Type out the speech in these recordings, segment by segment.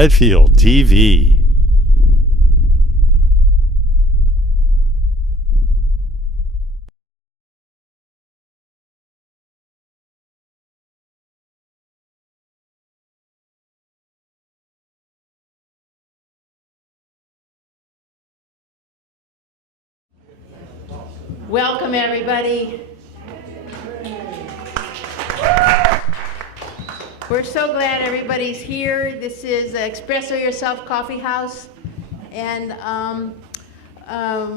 Medfield TV. Welcome, everybody. We're so glad everybody's here. This is Expresso Yourself Coffeehouse. And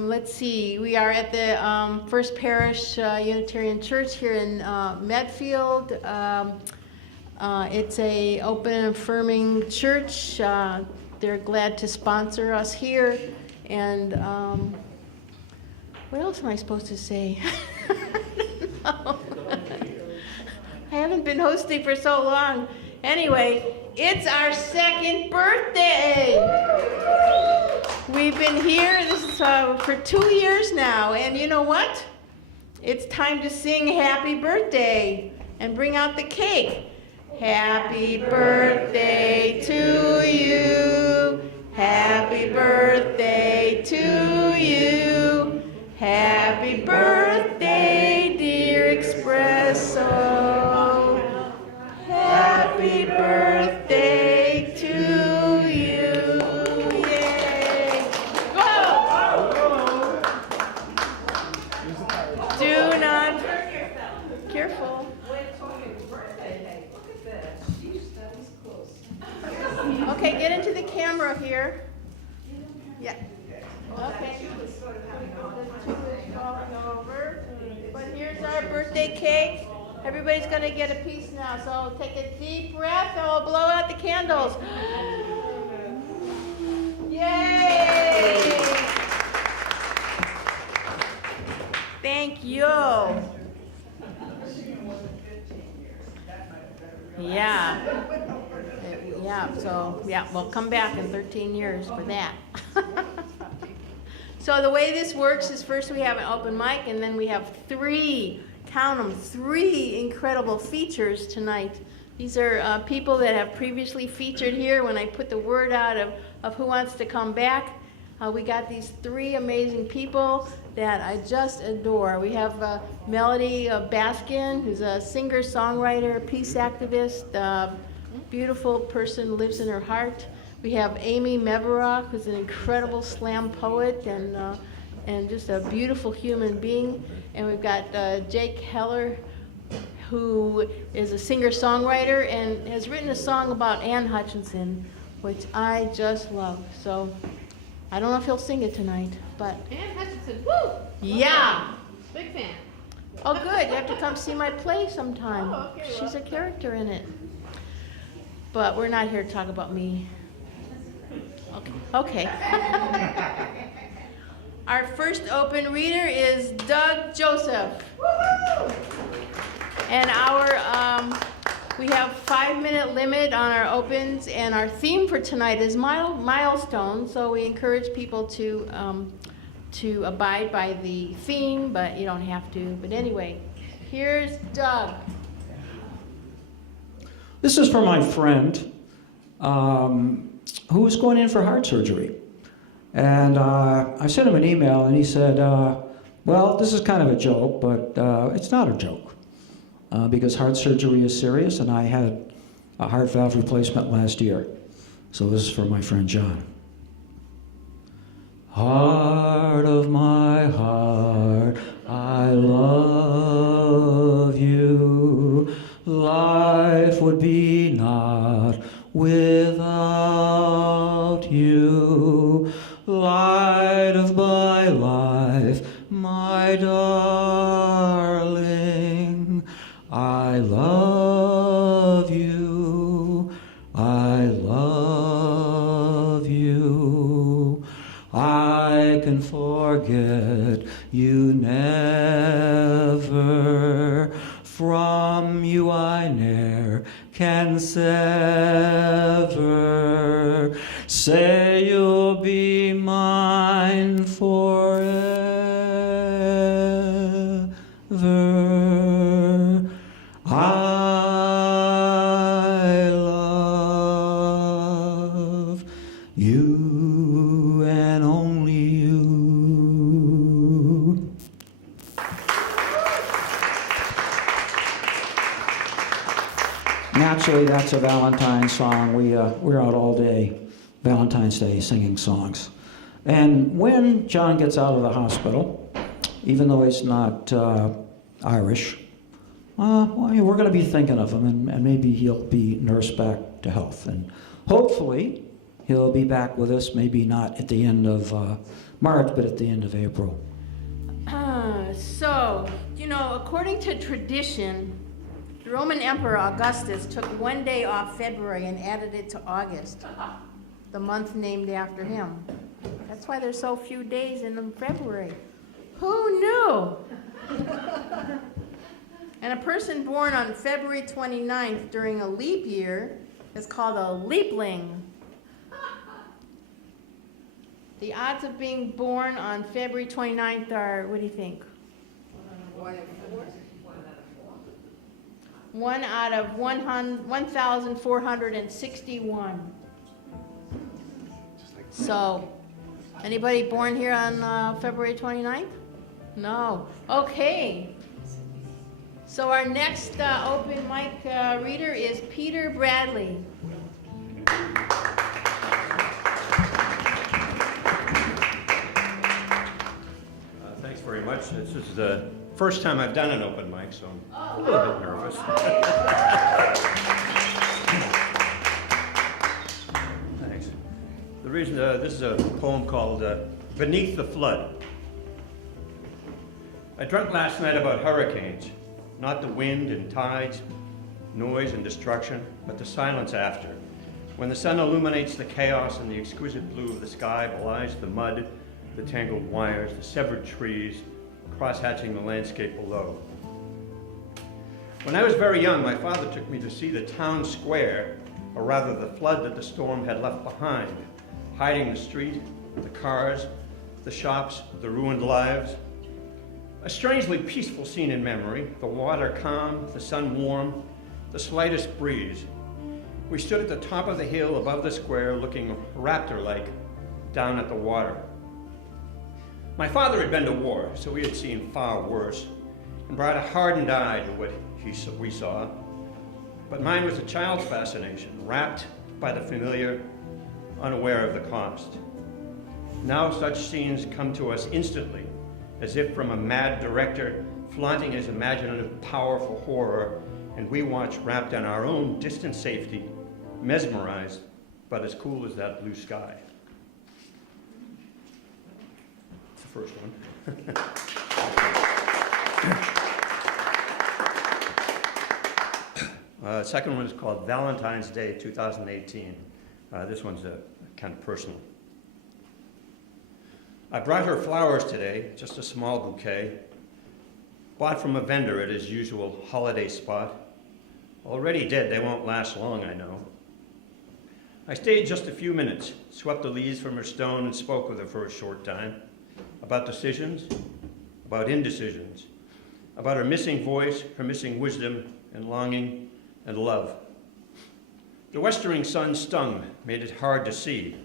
let's see, we are at the First Parish Unitarian Church here in Medfield. It's a open and affirming church. They're glad to sponsor us here. And what else am I supposed to say? No. I haven't been hosting for so long. Anyway, it's our second birthday. We've been here for 2 years now, and you know what? It's time to sing happy birthday and bring out the cake. Happy birthday to you. Happy birthday to you. Happy birthday, dear Expresso. Happy birthday to you. Yay. Go! Do not. Careful. Okay, get into the camera here. Yeah. Okay. Over. But here's our birthday cake. Everybody's going to get a piece now, so take a deep breath and we'll blow out the candles. Yay! Thank you. Yeah. Yeah, we'll come back in 13 years for that. So the way this works is first we have an open mic, and then we have three incredible features tonight. These are people that have previously featured here. When I put the word out of who wants to come back, we got these three amazing people that I just adore. We have Melody Baskin, who's a singer-songwriter, peace activist, beautiful person, lives in her heart. We have Amy Meverock, who's an incredible slam poet and just a beautiful human being. And we've got Jake Heller, who is a singer-songwriter and has written a song about Anne Hutchinson, which I just love. So I don't know if he'll sing it tonight, but Anne Hutchinson, woo! yeah. Big fan. Oh, good. You have to come see my play sometime. Oh, okay, well. She's a character in it. But we're not here to talk about me. Okay. Our first open reader is Doug Joseph. Woo-hoo! And we have 5-minute limit on our opens, and our theme for tonight is Milestones. So we encourage people to abide by the theme, but you don't have to. But anyway, here's Doug. This is for my friend who was going in for heart surgery. And I sent him an email, and he said, well, this is kind of a joke, but it's not a joke. Because heart surgery is serious, and I had a heart valve replacement last year. So this is for my friend John. Heart of my heart, I love you. Life would be not without you. Light of my life, my darling, I love you, I love you. I can forget you never, from you I ne'er can sever. Say you'll be mine forever. I love actually, that's a Valentine's song. We're out all day, Valentine's Day, singing songs. And when John gets out of the hospital, even though he's not Irish, well, we're going to be thinking of him, and maybe he'll be nursed back to health. And hopefully, he'll be back with us, maybe not at the end of March, but at the end of April. So, according to tradition, the Roman Emperor Augustus took one day off February and added it to August, the month named after him. That's why there's so few days in February. Who knew? And a person born on February 29th during a leap year is called a leapling. The odds of being born on February 29th are, what do you think? 1 out of 1,461. So, anybody born here on February 29th? No. Okay. So our next open mic reader is Peter Bradley. Thanks very much. This is the first time I've done an open mic, so I'm a little bit nervous. Thanks. The reason, this is a poem called Beneath the Flood. I drank last night about hurricanes, not the wind and tides, noise and destruction, but the silence after. When the sun illuminates the chaos and the exquisite blue of the sky belies the mud, the tangled wires, the severed trees, cross-hatching the landscape below. When I was very young, my father took me to see the town square, or rather the flood that the storm had left behind, hiding the street, the cars, the shops, the ruined lives. A strangely peaceful scene in memory, the water calm, the sun warm, the slightest breeze. We stood at the top of the hill above the square looking raptor-like down at the water. My father had been to war, so he had seen far worse, and brought a hardened eye to what we saw. But mine was a child's fascination, rapt by the familiar, unaware of the cost. Now such scenes come to us instantly, as if from a mad director flaunting his imaginative power for horror, and we watch wrapped in our own distant safety, mesmerized, but as cool as that blue sky. It's the first one. Second one is called Valentine's Day 2018. This one's kind of personal. I brought her flowers today, just a small bouquet, bought from a vendor at his usual holiday spot. Already dead, they won't last long, I know. I stayed just a few minutes, swept the leaves from her stone and spoke with her for a short time about decisions, about indecisions, about her missing voice, her missing wisdom and longing and love. The westering sun stung, made it hard to see,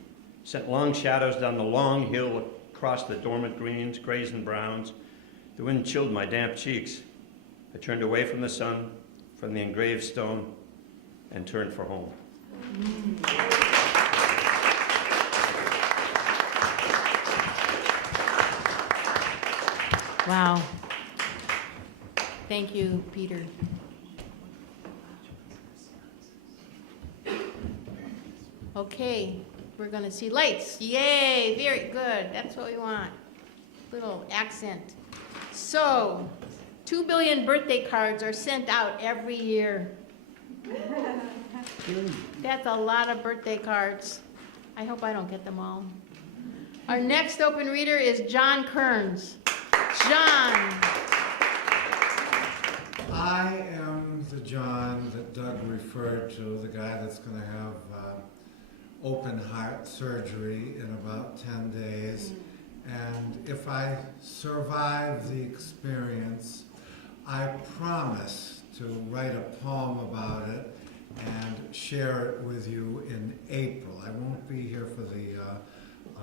sent long shadows down the long hill across the dormant greens, grays and browns. The wind chilled my damp cheeks. I turned away from the sun, from the engraved stone, and turned for home. Wow. Thank you, Peter. Okay, we're going to see lights. Yay, very good. That's what we want. Little accent. So, 2 billion birthday cards are sent out every year. That's a lot of birthday cards. I hope I don't get them all. Our next open reader is John Kearns. John. I am the John that Doug referred to, the guy that's going to have open heart surgery in about 10 days. And if I survive the experience, I promise to write a poem about it and share it with you in April. I won't be here for the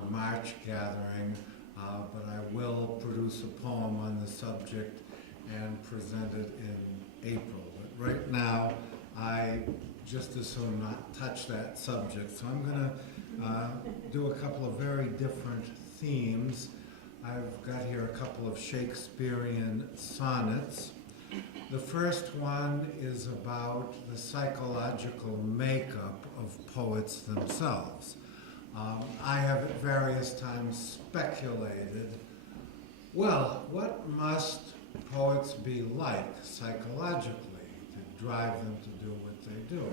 March gathering, but I will produce a poem on the subject and present it in April. But right now, I just as soon not touch that subject. So I'm going to do a couple of very different themes. I've got here a couple of Shakespearean sonnets. The first one is about the psychological makeup of poets themselves. I have at various times speculated, well, what must poets be like psychologically to drive them to do what they do?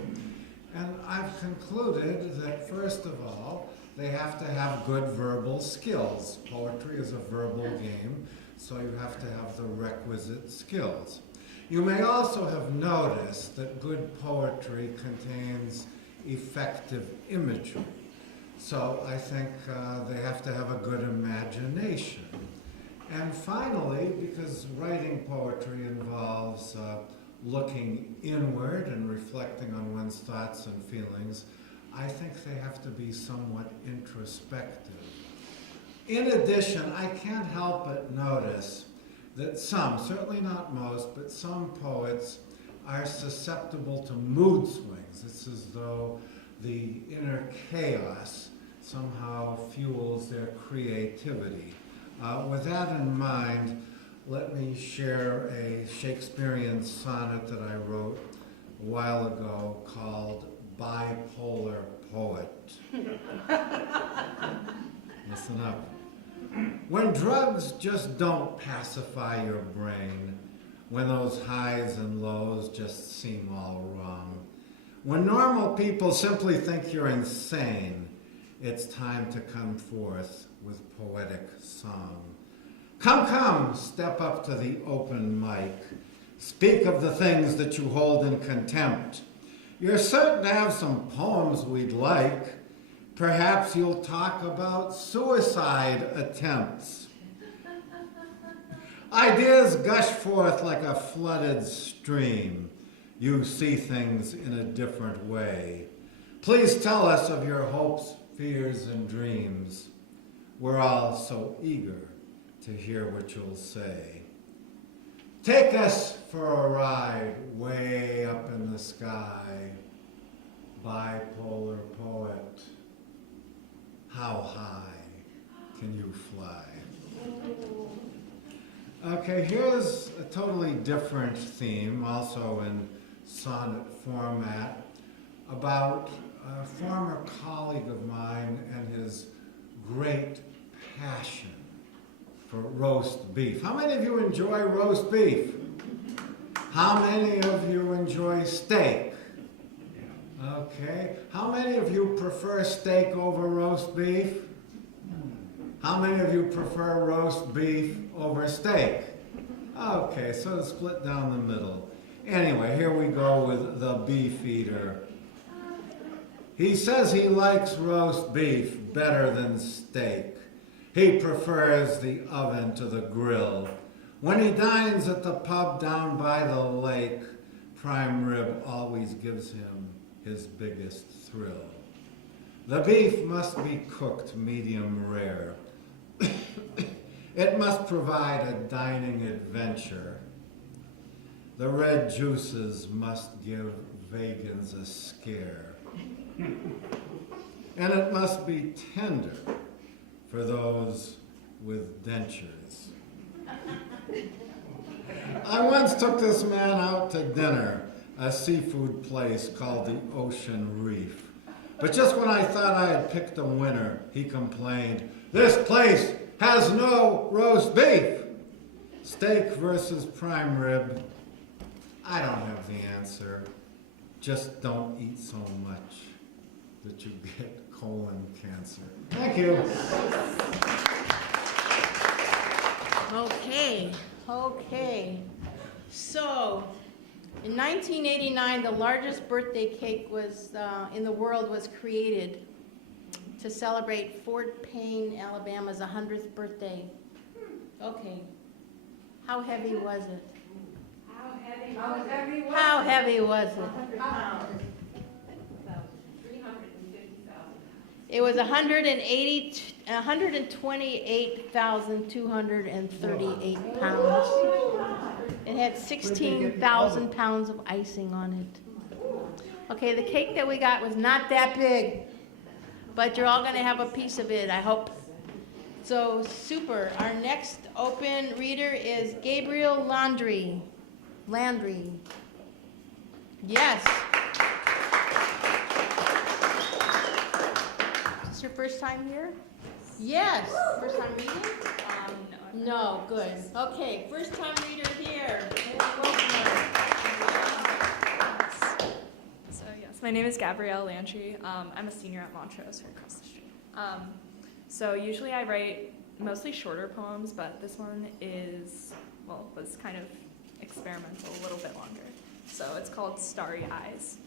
And I've concluded that, first of all, they have to have good verbal skills. Poetry is a verbal game, so you have to have the requisite skills. You may also have noticed that good poetry contains effective imagery. So I think they have to have a good imagination. And finally, because writing poetry involves looking inward and reflecting on one's thoughts and feelings, I think they have to be somewhat introspective. In addition, I can't help but notice that some, certainly not most, but some poets are susceptible to mood swings. It's as though the inner chaos somehow fuels their creativity. With that in mind, let me share a Shakespearean sonnet that I wrote a while ago called Bipolar Poet. Listen up. When drugs just don't pacify your brain, when those highs and lows just seem all wrong, when normal people simply think you're insane, it's time to come forth with poetic song. Come, come, step up to the open mic. Speak of the things that you hold in contempt. You're certain to have some poems we'd like. Perhaps you'll talk about suicide attempts. Ideas gush forth like a flooded stream. You see things in a different way. Please tell us of your hopes, fears, and dreams. We're all so eager to hear what you'll say. Take us for a ride way up in the sky. Bipolar poet, how high can you fly? Okay, here's a totally different theme, also in sonnet format, about a former colleague of mine and his great passion for roast beef. How many of you enjoy roast beef? How many of you enjoy steak? Okay. How many of you prefer steak over roast beef? How many of you prefer roast beef over steak? Okay, so it's split down the middle. Anyway, here we go with the beef eater. He says he likes roast beef better than steak. He prefers the oven to the grill. When he dines at the pub down by the lake, prime rib always gives him his biggest thrill. The beef must be cooked medium rare. It must provide a dining adventure. The red juices must give vegans a scare. And it must be tender for those with dentures. I once took this man out to dinner, a seafood place called the Ocean Reef. But just when I thought I had picked a winner, he complained, "This place has no roast beef." Steak versus prime rib, I don't have the answer. Just don't eat so much that you get colon cancer. Thank you. Okay. So, in 1989, the largest birthday cake was in the world was created to celebrate Fort Payne, Alabama's 100th birthday. Okay. How heavy was it? How heavy was it? 350,000. It was 128,238 pounds. It had 16,000 pounds of icing on it. Okay, the cake that we got was not that big, but you're all gonna have a piece of it, I hope. So, super. Our next open reader is Gabriel Landry. Yes. Is this your first time here? Yes. First time reading? No, good. Okay, first time reader here. So yes, my name is Gabrielle Landry. I'm a senior at Montrose, right across the street. So usually I write mostly shorter poems, but this one was kind of experimental, a little bit longer. So it's called Starry Eyes.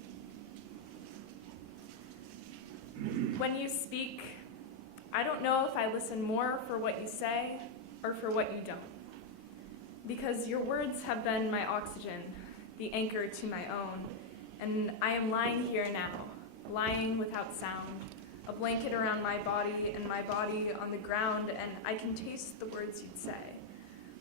When you speak, I don't know if I listen more for what you say or for what you don't. Because your words have been my oxygen, the anchor to my own, and I am lying here now, lying without sound, a blanket around my body and my body on the ground, and I can taste the words you'd say,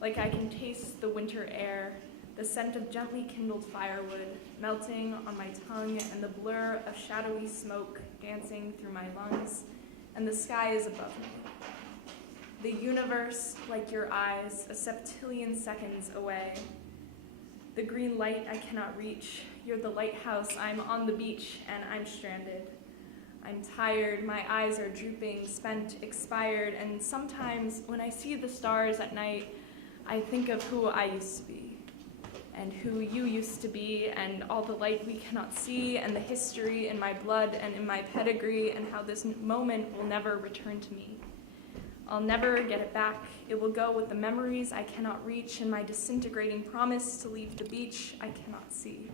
like I can taste the winter air, the scent of gently kindled firewood melting on my tongue, and the blur of shadowy smoke dancing through my lungs, and the sky is above me. The universe, like your eyes, a septillion seconds away. The green light I cannot reach. You're the lighthouse. I'm on the beach, and I'm stranded. I'm tired. My eyes are drooping, spent, expired, and sometimes when I see the stars at night, I think of who I used to be, and who you used to be, and all the light we cannot see, and the history in my blood and in my pedigree, and how this moment will never return to me. I'll never get it back. It will go with the memories I cannot reach and my disintegrating promise to leave the beach I cannot see.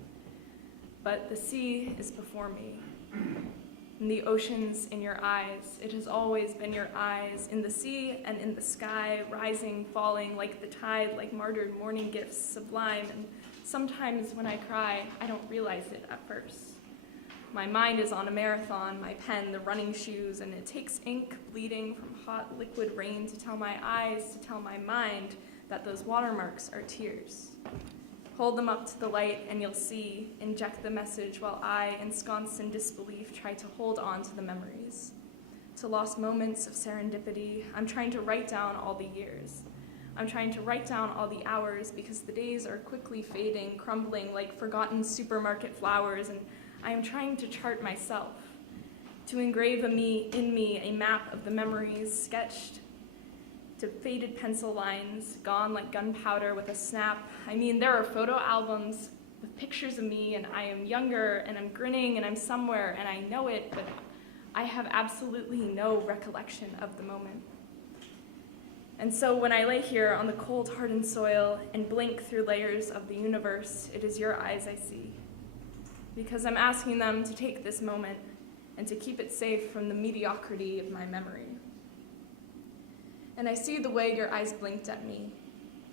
But the sea is before me. And the ocean's in your eyes. It has always been your eyes, in the sea and in the sky, rising, falling like the tide, like martyred morning gifts, sublime. And sometimes when I cry, I don't realize it at first. My mind is on a marathon, my pen, the running shoes, and it takes ink bleeding from hot liquid rain to tell my eyes, to tell my mind that those watermarks are tears. Hold them up to the light and you'll see, inject the message while I, ensconced in disbelief, try to hold on to the memories. To lost moments of serendipity, I'm trying to write down all the years. I'm trying to write down all the hours because the days are quickly fading, crumbling like forgotten supermarket flowers, and I am trying to chart myself, to engrave in me a map of the memories sketched to faded pencil lines, gone like gunpowder with a snap. I mean, there are photo albums with pictures of me, and I am younger, and I'm grinning, and I'm somewhere, and I know it, but I have absolutely no recollection of the moment. And so when I lay here on the cold, hardened soil and blink through layers of the universe, it is your eyes I see. Because I'm asking them to take this moment and to keep it safe from the mediocrity of my memory. And I see the way your eyes blinked at me,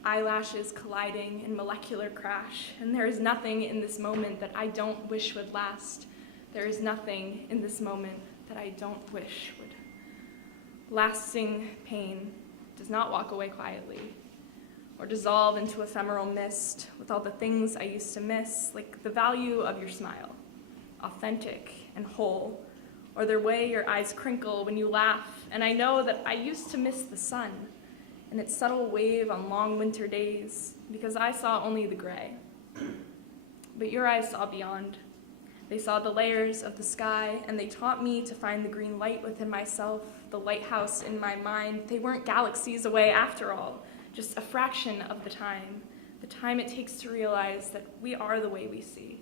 eyelashes colliding in molecular crash, and there is nothing in this moment that I don't wish would last. There is nothing in this moment that I don't wish would. Lasting pain does not walk away quietly, or dissolve into ephemeral mist with all the things I used to miss, like the value of your smile, authentic and whole, or the way your eyes crinkle when you laugh. And I know that I used to miss the sun and its subtle wave on long winter days, because I saw only the gray. But your eyes saw beyond. They saw the layers of the sky, and they taught me to find the green light within myself, the lighthouse in my mind. They weren't galaxies away after all, just a fraction of the time it takes to realize that we are the way we see.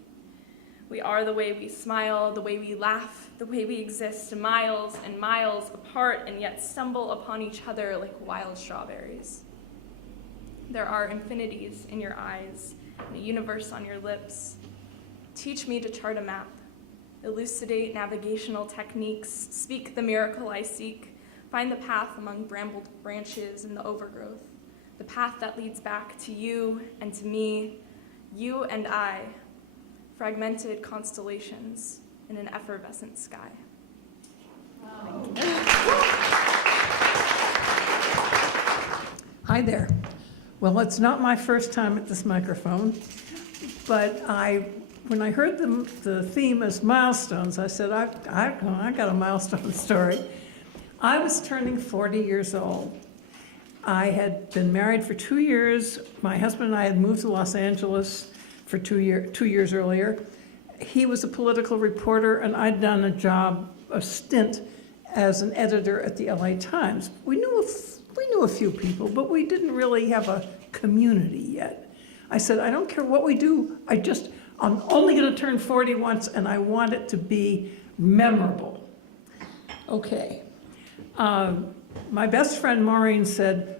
We are the way we smile, the way we laugh, the way we exist miles and miles apart and yet stumble upon each other like wild strawberries. There are infinities in your eyes and a universe on your lips. Teach me to chart a map, elucidate navigational techniques, speak the miracle I seek, find the path among brambled branches and the overgrowth. The path that leads back to you and to me, you and I, fragmented constellations in an effervescent sky. Wow. Hi there. Well, it's not my first time at this microphone, but I when I heard the theme as Milestones, I said, I got a milestone story. I was turning 40 years old. I had been married for 2 years. My husband and I had moved to Los Angeles for 2 years earlier. He was a political reporter, and I'd done a stint as an editor at the LA Times. We knew a few people, but we didn't really have a community yet. I said, I don't care what we do, I'm only gonna turn 40 once, and I want it to be memorable. Okay. My best friend Maureen said,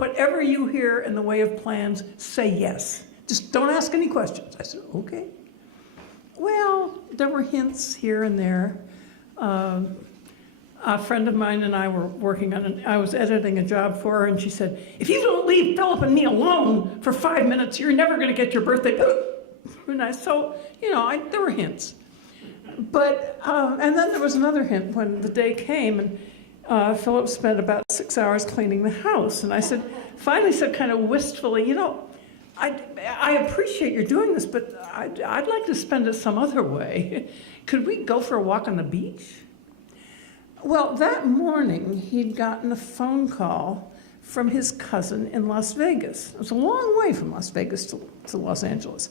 whatever you hear in the way of plans, say yes. Just don't ask any questions. I said, okay. Well, there were hints here and there. A friend of mine and I were working on I was editing a job for her, and she said, if you don't leave Philip and me alone for 5 minutes, you're never gonna get your birthday. So, there were hints. But, and then there was another hint when the day came, and Philip spent about 6 hours cleaning the house. And I finally said kind of wistfully, I appreciate you're doing this, but I'd like to spend it some other way. Could we go for a walk on the beach? Well, that morning, he'd gotten a phone call from his cousin in Las Vegas. It was a long way from Las Vegas to Los Angeles.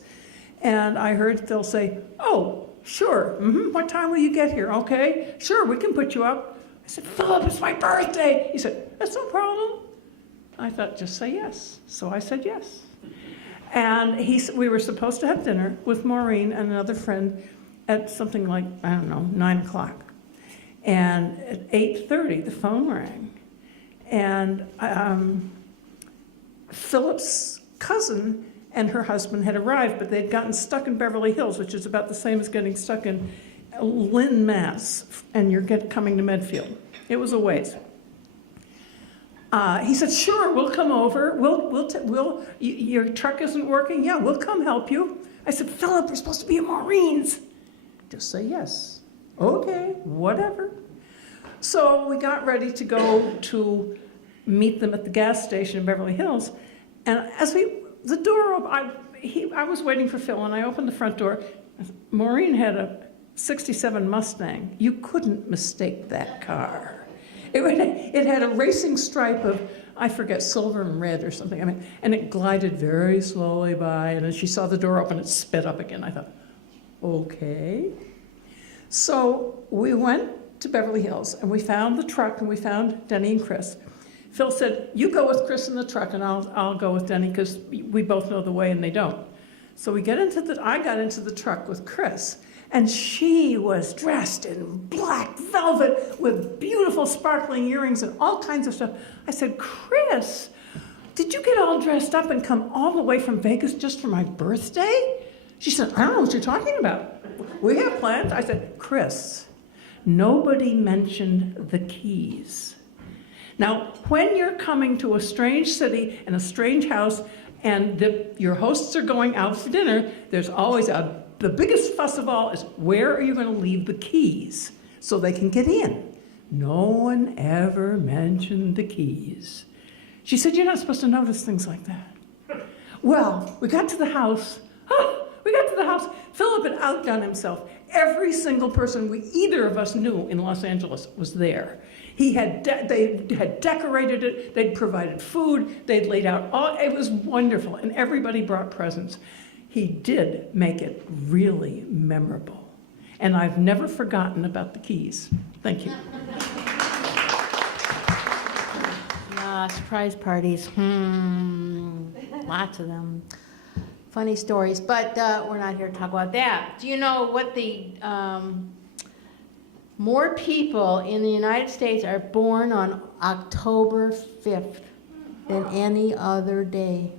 And I heard Phil say, oh, sure, what time will you get here? Okay, sure, we can put you up. I said, Philip, it's my birthday. He said, that's no problem. I thought, just say yes. So I said yes. And we were supposed to have dinner with Maureen and another friend at something like, 9 o'clock. And at 8:30, the phone rang. And Philip's cousin and her husband had arrived, but they'd gotten stuck in Beverly Hills, which is about the same as getting stuck in Lynn, Mass, and you're coming to Medfield. It was a ways. He said, sure, we'll come over. Your truck isn't working? Yeah, we'll come help you. I said, Philip, we're supposed to be at Maureen's. Just say yes. Okay, whatever. So we got ready to go to meet them at the gas station in Beverly Hills. And as the door opened, I was waiting for Phil, and I opened the front door. Maureen had a 67 Mustang. You couldn't mistake that car. It had a racing stripe of, I forget, silver and red or something. And it glided very slowly by, and as she saw the door open, it sped up again. I thought, okay. So we went to Beverly Hills, and we found the truck, and we found Denny and Chris. Phil said, you go with Chris in the truck, and I'll go with Denny, because we both know the way, and they don't. So I got into the truck with Chris, and she was dressed in black velvet with beautiful sparkling earrings and all kinds of stuff. I said, Chris, did you get all dressed up and come all the way from Vegas just for my birthday? She said, I don't know what you're talking about. We have plans. I said, Chris, nobody mentioned the keys. Now, when you're coming to a strange city and a strange house and your hosts are going out for dinner, there's always the biggest fuss of all is, where are you going to leave the keys so they can get in? No one ever mentioned the keys. She said, you're not supposed to notice things like that. Well, we got to the house. Philip had outdone himself. Every single person either of us knew in Los Angeles was there. They had decorated it, they'd provided food, they'd laid out it was wonderful, and everybody brought presents. He did make it really memorable. And I've never forgotten about the keys. Thank you. Surprise parties. Lots of them. Funny stories, but we're not here to talk about that. Do you know what more people in the United States are born on October 5th than any other day?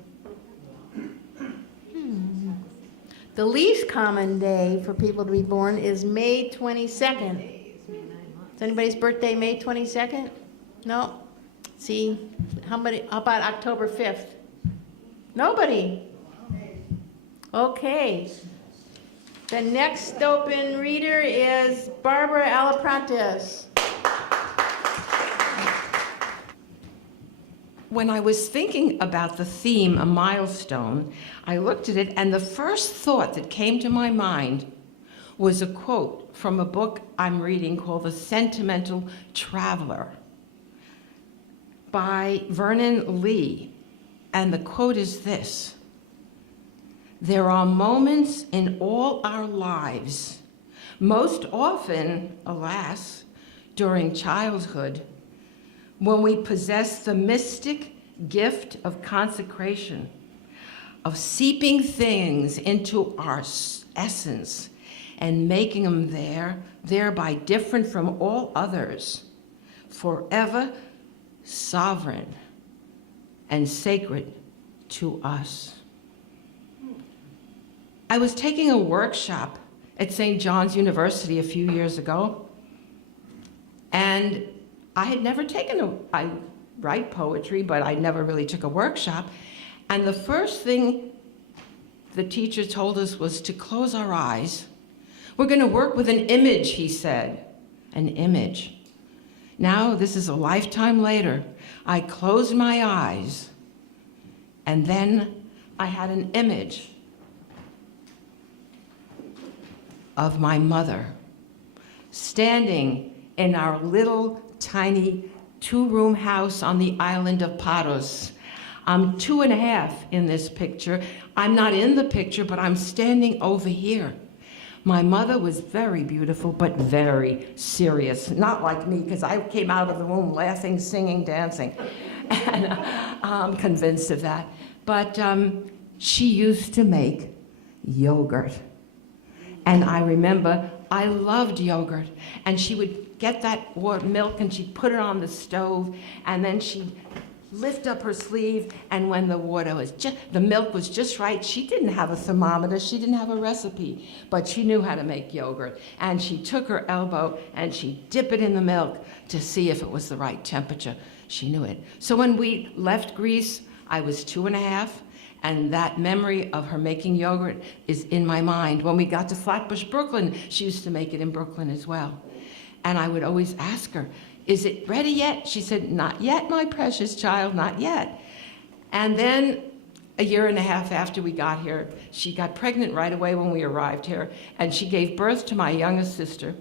The least common day for people to be born is May 22nd. Is anybody's birthday May 22nd? No? See, how about October 5th? Nobody. Okay. The next open reader is Barbara Alaprantis. when I was thinking about the theme, a milestone, I looked at it, and the first thought that came to my mind was a quote from a book I'm reading called The Sentimental Traveler by Vernon Lee. And the quote is this: "There are moments in all our lives, most often, alas, during childhood, when we possess the mystic gift of consecration, of seeping things into our essence and making them thereby different from all others, forever sovereign and sacred to us." I was taking a workshop at St. John's University a few years ago, and I had never I write poetry, but I never really took a workshop. And the first thing the teacher told us was to close our eyes. We're going to work with an image, he said. An image. Now, this is a lifetime later. I closed my eyes, and then I had an image of my mother standing in our little tiny 2-room house on the island of Paros. I'm 2.5 in this picture. I'm not in the picture, but I'm standing over here. My mother was very beautiful, but very serious. Not like me, because I came out of the womb laughing, singing, dancing. And I'm convinced of that. But she used to make yogurt. And I remember I loved yogurt. And she would get that milk and she'd put it on the stove, and then she'd lift up her sleeve, and when the milk was just right, she didn't have a thermometer, she didn't have a recipe, but she knew how to make yogurt. And she took her elbow and she'd dip it in the milk to see if it was the right temperature. She knew it. So when we left Greece, I was 2.5, and that memory of her making yogurt is in my mind. When we got to Flatbush, Brooklyn, she used to make it in Brooklyn as well. And I would always ask her, "Is it ready yet?" She said, "Not yet, my precious child, not yet." And then 1.5 years after we got here, she got pregnant right away when we arrived here, and she gave birth to my youngest sister,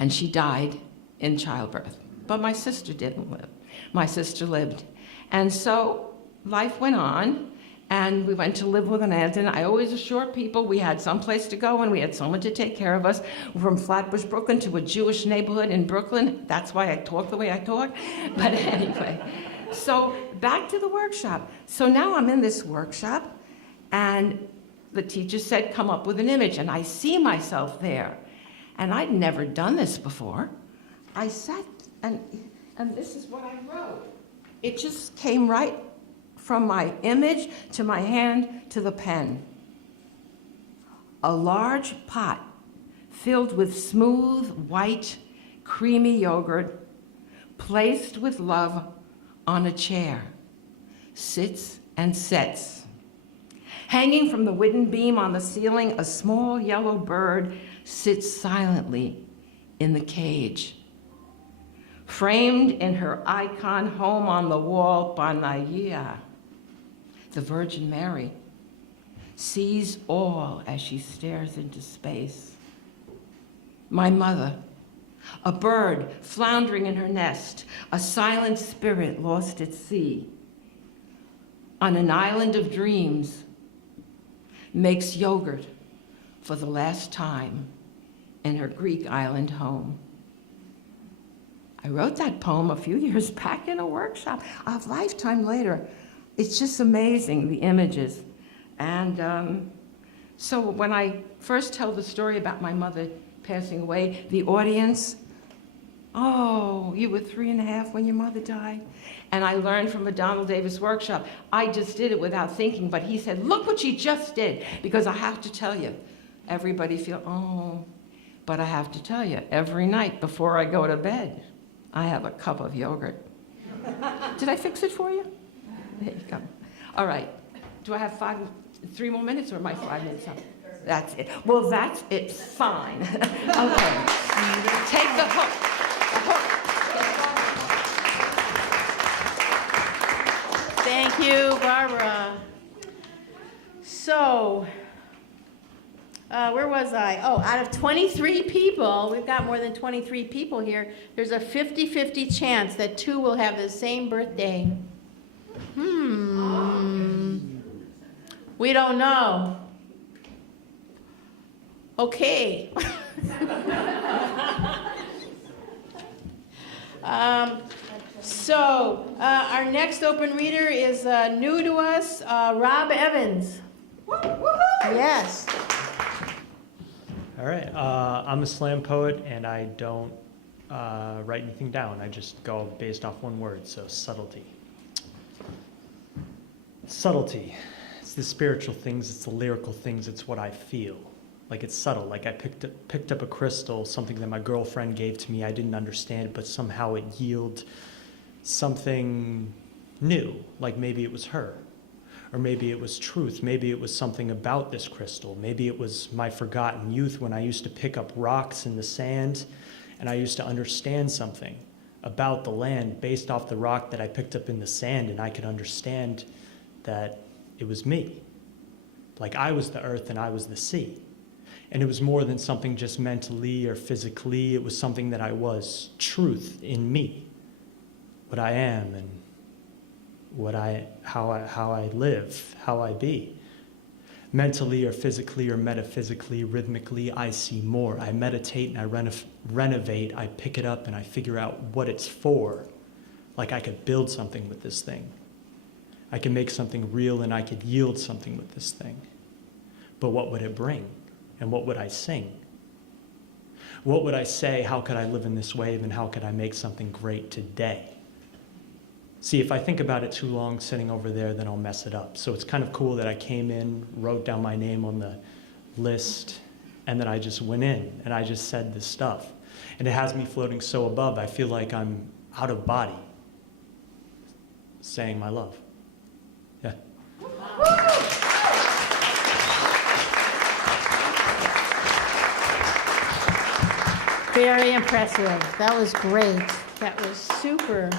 and she died in childbirth. But my sister didn't live. My sister lived. And so life went on, and we went to live with an aunt, and I always assure people we had some place to go and we had someone to take care of us. From Flatbush, Brooklyn to a Jewish neighborhood in Brooklyn. That's why I talk the way I talk. But anyway, so back to the workshop. So now I'm in this workshop, and the teacher said, "Come up with an image," and I see myself there. And I'd never done this before. I sat, and this is what I wrote. It just came right from my image to my hand to the pen. A large pot filled with smooth, white, creamy yogurt, placed with love on a chair, sits and sets. Hanging from the wooden beam on the ceiling, a small yellow bird sits silently in the cage. Framed in her icon home on the wall, Panayia, the Virgin Mary, sees all as she stares into space. My mother, a bird floundering in her nest, a silent spirit lost at sea, on an island of dreams, makes yogurt for the last time in her Greek island home. I wrote that poem a few years back in a workshop. A lifetime later, it's just amazing, the images. And so when I first tell the story about my mother passing away, the audience, "Oh, you were 3.5 when your mother died?" And I learned from a Donald Davis workshop. I just did it without thinking, but he said, "Look what she just did." Because I have to tell you, everybody but I have to tell you, every night before I go to bed, I have a cup of yogurt. Did I fix it for you? There you go. All right. Do I have 3 more minutes, or am I 5 minutes up? That's it. Well, that's it. Fine. Okay. Take the hook. The hook. you, Barbara. So, where was I? Oh, out of 23 people, we've got more than 23 people here, there's a 50-50 chance that 2 will have the same birthday. We don't know. Okay. Our next open reader is new to us, Rob Evans. Yes. All right, I'm a slam poet and I don't write anything down. I just go based off one word, so subtlety. Subtlety. It's the spiritual things, it's the lyrical things, it's what I feel. Like it's subtle, like I picked up a crystal, something that my girlfriend gave to me. I didn't understand, but somehow it yielded something new, like maybe it was her. Or maybe it was truth. Maybe it was something about this crystal. Maybe it was my forgotten youth when I used to pick up rocks in the sand and I used to understand something about the land based off the rock that I picked up in the sand, and I could understand that it was me. Like I was the earth and I was the sea. And it was more than something just mentally or physically. It was something that I was, truth in me, what I am and how I live, how I be. Mentally or physically or metaphysically, rhythmically, I see more. I meditate and I renovate. I pick it up and I figure out what it's for. Like I could build something with this thing. I can make something real and I could yield something with this thing. But what would it bring? And what would I sing? What would I say? How could I live in this wave and how could I make something great today? See, if I think about it too long sitting over there, then I'll mess it up. So it's kind of cool that I came in, wrote down my name on the list, and then I just went in and I just said this stuff. And it has me floating so above, I feel like I'm out of body saying my love. Yeah. Very impressive. That was great. That was super.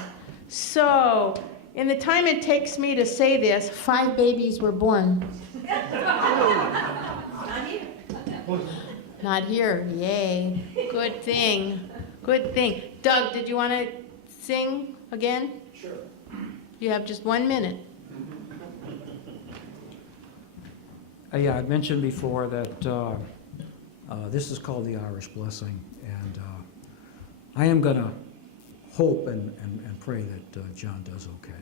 So, in the time it takes me to say this, 5 babies were born. Not here. Yay. Good thing. Good thing. Doug, did you want to sing again? Sure. You have just 1 minute. Yeah, I'd mentioned before that this is called the Irish Blessing, and I am going to hope and pray that John does okay.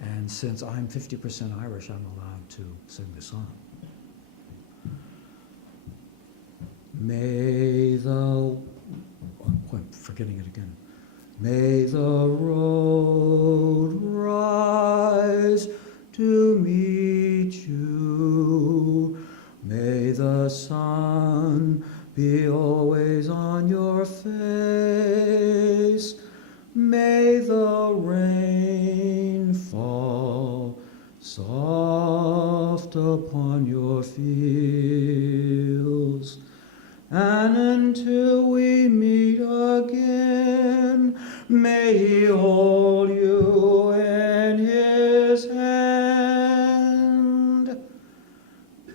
And since I'm 50% Irish, I'm allowed to sing this song. May the, I'm forgetting it again. May the road rise to meet you. May the sun be always on your face. May the rain fall soft upon your fields. And until we meet again, may he hold you in his hand.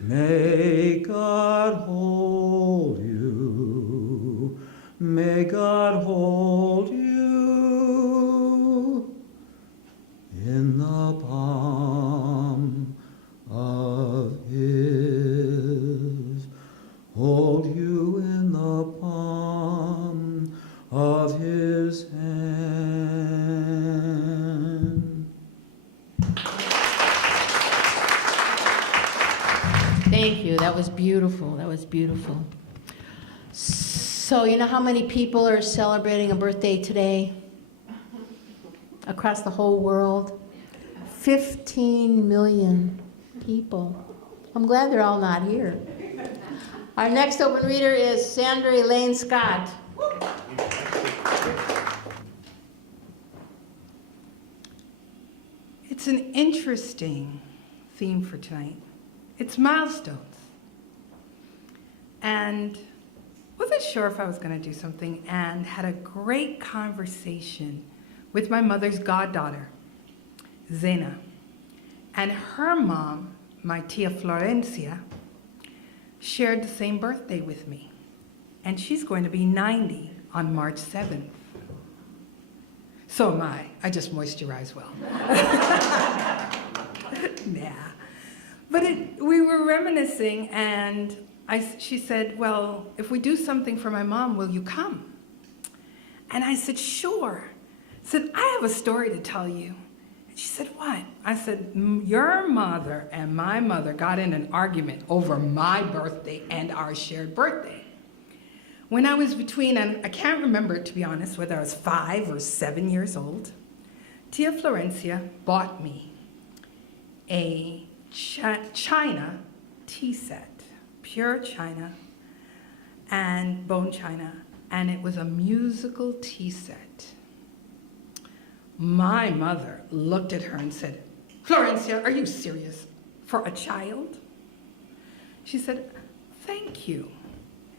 May God hold you. May God hold you in the palm of his. Hold you in the palm of his hand. Thank you. That was beautiful. That was beautiful. So, you know how many people are celebrating a birthday today? Across the whole world? 15 million people. I'm glad they're all not here. Our next open reader is Sandra Elaine Scott. It's an interesting theme for tonight. It's milestones. And wasn't sure if I was going to do something, and had a great conversation with my mother's goddaughter, Zena. And her mom, my tia Florencia, shared the same birthday with me. And she's going to be 90 on March 7th. So am I. I just moisturize well. Yeah. But we were reminiscing, and she said, well, if we do something for my mom, will you come? And I said, sure. I said, I have a story to tell you. And she said, what? I said, your mother and my mother got in an argument over my birthday and our shared birthday. When I was between, and I can't remember, to be honest, whether I was 5 or 7 years old, Tia Florencia bought me a China tea set, pure China and bone china, and it was a musical tea set. My mother looked at her and said, Florencia, are you serious? For a child? She said, thank you.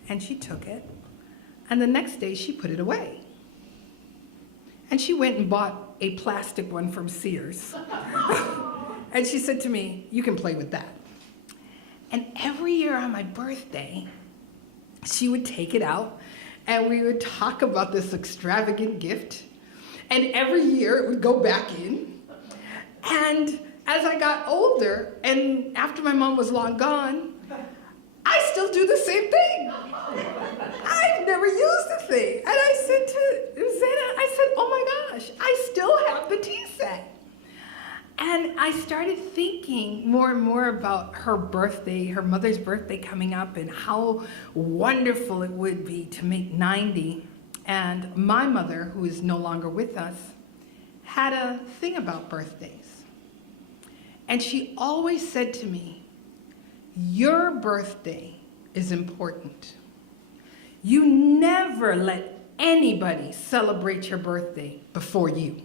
And she took it, and the next day she put it away. And she went and bought a plastic one from Sears. And she said to me, you can play with that. And every year on my birthday, she would take it out and we would talk about this extravagant gift. And every year it would go back in. And as I got older, and after my mom was long gone, I still do the same thing. I've never used the thing. And I said to Zena, oh my gosh, I still have the tea set. And I started thinking more and more about her birthday, her mother's birthday coming up, and how wonderful it would be to make 90. And my mother, who is no longer with us, had a thing about birthdays. And she always said to me, your birthday is important. You never let anybody celebrate your birthday before you.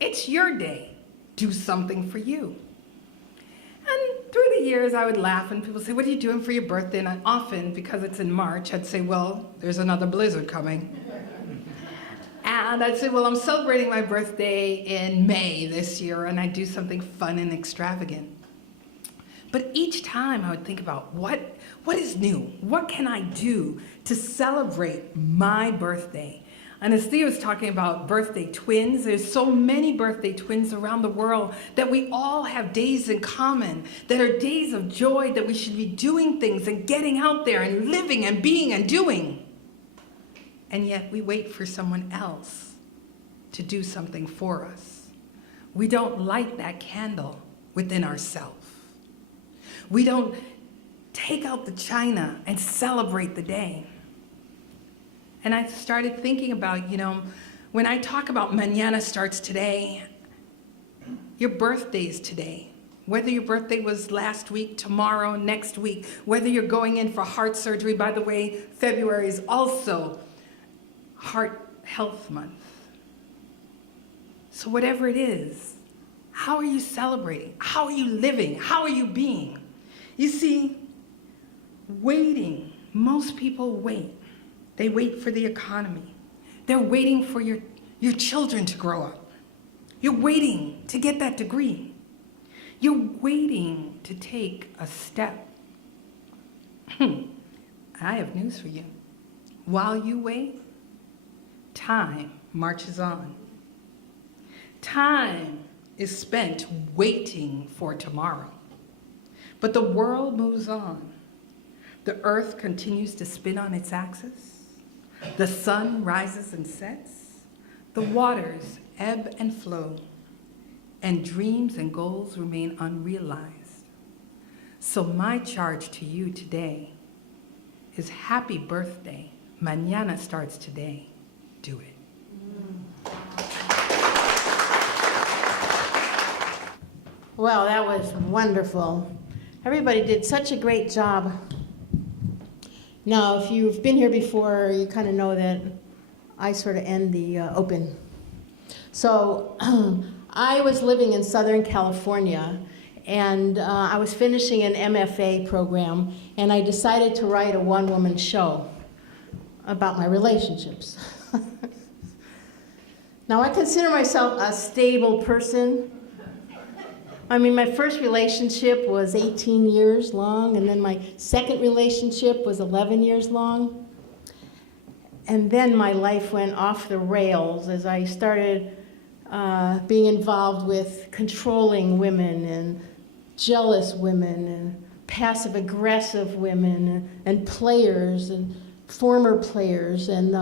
It's your day. Do something for you. And through the years, I would laugh and people say, what are you doing for your birthday? And I often, because it's in March, I'd say, well, there's another blizzard coming. And I'd say, well, I'm celebrating my birthday in May this year, and I do something fun and extravagant. But each time I would think about what is new? What can I do to celebrate my birthday? And as Theo was talking about birthday twins, there's so many birthday twins around the world that we all have days in common, that are days of joy, that we should be doing things and getting out there and living and being and doing. And yet we wait for someone else to do something for us. We don't light that candle within ourselves. We don't take out the china and celebrate the day. And I started thinking about, when I talk about mañana starts today, your birthday's today. Whether your birthday was last week, tomorrow, next week, whether you're going in for heart surgery. By the way, February is also Heart Health Month. So whatever it is, how are you celebrating? How are you living? How are you being? You see, waiting, most people wait. They wait for the economy. They're waiting for your children to grow up. You're waiting to get that degree. You're waiting to take a step. I have news for you. While you wait, time marches on. Time is spent waiting for tomorrow. But the world moves on. The earth continues to spin on its axis. The sun rises and sets. The waters ebb and flow. And dreams and goals remain unrealized. So my charge to you today is happy birthday. Mañana starts today. Do it. Well, that was wonderful. Everybody did such a great job. Now, if you've been here before, you kind of know that I sort of end the open. So I was living in Southern California, and I was finishing an MFA program, and I decided to write a one-woman show about my relationships. Now, I consider myself a stable person. I mean, my first relationship was 18 years long, and then my second relationship was 11 years long. And then my life went off the rails as I started being involved with controlling women and jealous women and passive-aggressive women and players and former players. And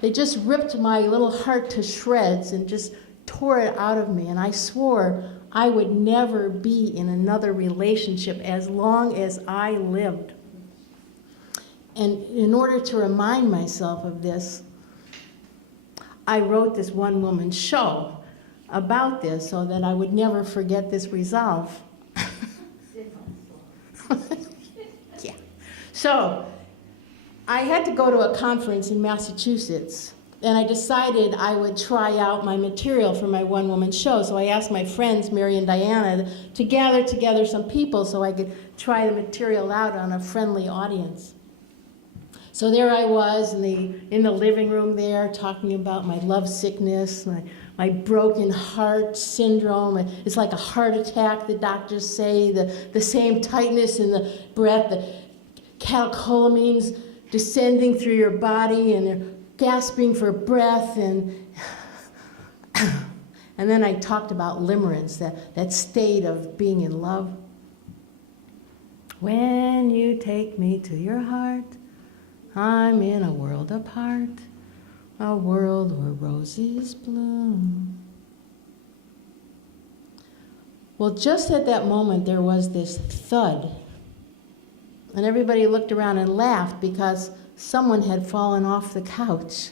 they just ripped my little heart to shreds and just tore it out of me. And I swore I would never be in another relationship as long as I lived. And in order to remind myself of this, I wrote this one-woman show about this so that I would never forget this resolve. Yeah. So I had to go to a conference in Massachusetts, and I decided I would try out my material for my one-woman show. So I asked my friends, Mary and Diana, to gather together some people so I could try the material out on a friendly audience. So there I was in the living room there, talking about my love sickness, my broken heart syndrome. It's like a heart attack, the doctors say, the same tightness in the breath, the catecholamines descending through your body, and you're gasping for breath. And then I talked about limerence, that state of being in love. When you take me to your heart, I'm in a world apart, a world where roses bloom. Well, just at that moment, there was this thud. And everybody looked around and laughed because someone had fallen off the couch.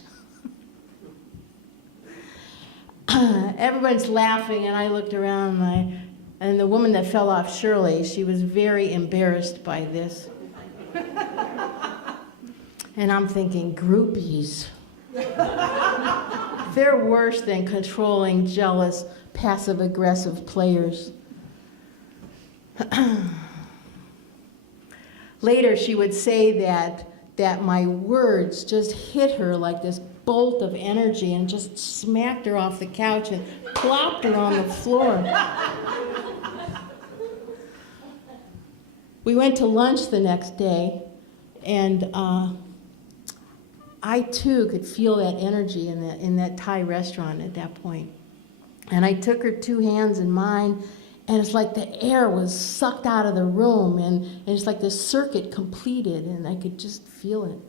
Everyone's laughing, and I looked around, and the woman that fell off, Shirley, she was very embarrassed by this. And I'm thinking, groupies. They're worse than controlling, jealous, passive-aggressive players. Later, she would say that my words just hit her like this bolt of energy and just smacked her off the couch and plopped her on the floor. We went to lunch the next day, and I too could feel that energy in that Thai restaurant at that point. And I took her two hands in mine, and it's like the air was sucked out of the room, and it's like the circuit completed, and I could just feel it.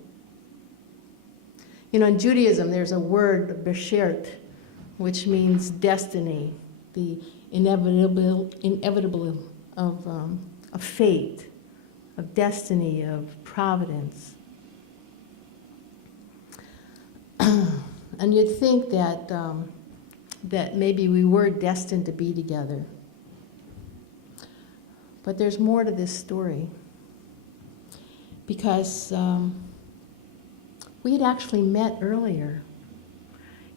You know, in Judaism, there's a word, beshert, which means destiny, the inevitable of fate, of destiny, of providence. And you'd think that maybe we were destined to be together. But there's more to this story. Because we had actually met earlier.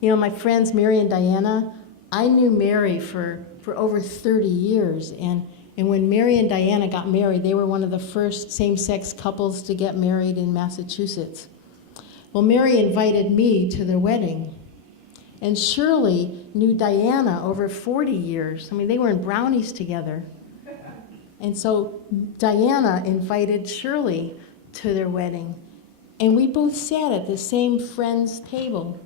You know, my friends Mary and Diana, I knew Mary for over 30 years. And when Mary and Diana got married, they were one of the first same-sex couples to get married in Massachusetts. Well, Mary invited me to their wedding. And Shirley knew Diana over 40 years. I mean, they were in brownies together. And so Diana invited Shirley to their wedding. And we both sat at the same friend's table.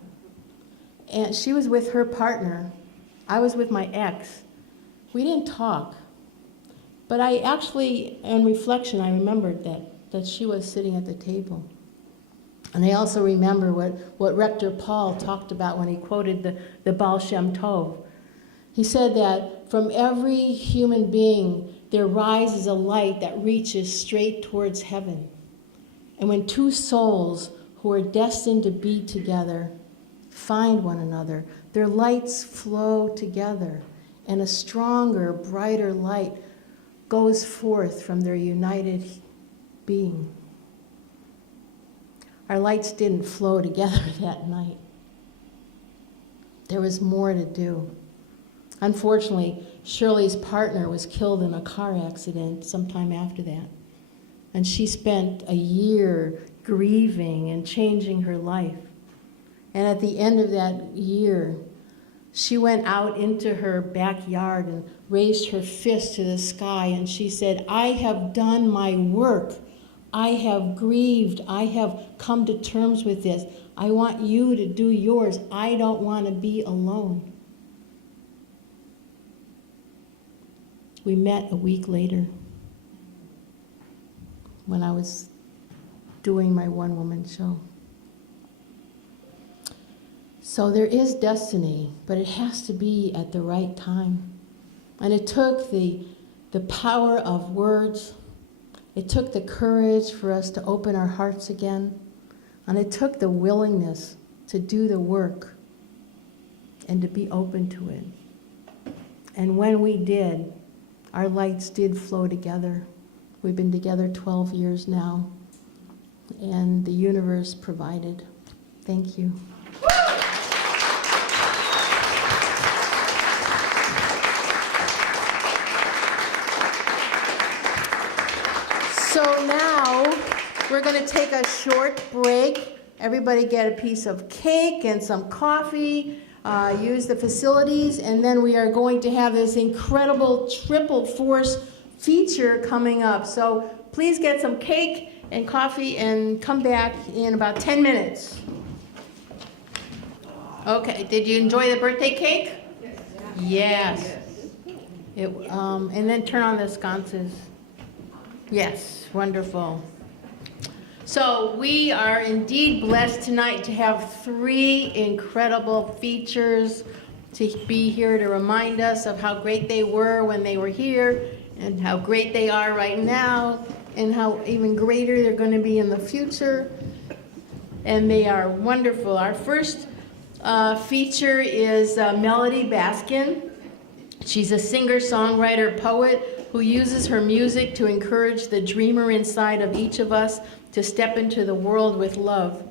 And she was with her partner. I was with my ex. We didn't talk. But I actually, in reflection, I remembered that she was sitting at the table. And I also remember what Rector Paul talked about when he quoted the Baal Shem Tov. He said that from every human being, there rises a light that reaches straight towards heaven. And when two souls who are destined to be together find one another, their lights flow together, and a stronger, brighter light goes forth from their united being. Our lights didn't flow together that night. There was more to do. Unfortunately, Shirley's partner was killed in a car accident sometime after that. And she spent a year grieving and changing her life. And at the end of that year, She went out into her backyard and raised her fist to the sky, and she said, I have done my work. I have grieved. I have come to terms with this. I want you to do yours. I don't want to be alone. We met a week later when I was doing my one-woman show. So there is destiny, but it has to be at the right time. And it took the power of words. It took the courage for us to open our hearts again. And it took the willingness to do the work and to be open to it. And when we did, our lights did flow together. We've been together 12 years now, and the universe provided. Thank you. So now we're going to take a short break. Everybody get a piece of cake and some coffee. Use the facilities, and then we are going to have this incredible triple force feature coming up. So please get some cake and coffee and come back in about 10 minutes. Okay, did you enjoy the birthday cake? Yes. And then turn on the sconces. Yes, wonderful. So we are indeed blessed tonight to have 3 incredible features to be here to remind us of how great they were when they were here and how great they are right now and how even greater they're going to be in the future. And they are wonderful. Our first feature is Melody Baskin. She's a singer, songwriter, poet who uses her music to encourage the dreamer inside of each of us to step into the world with love.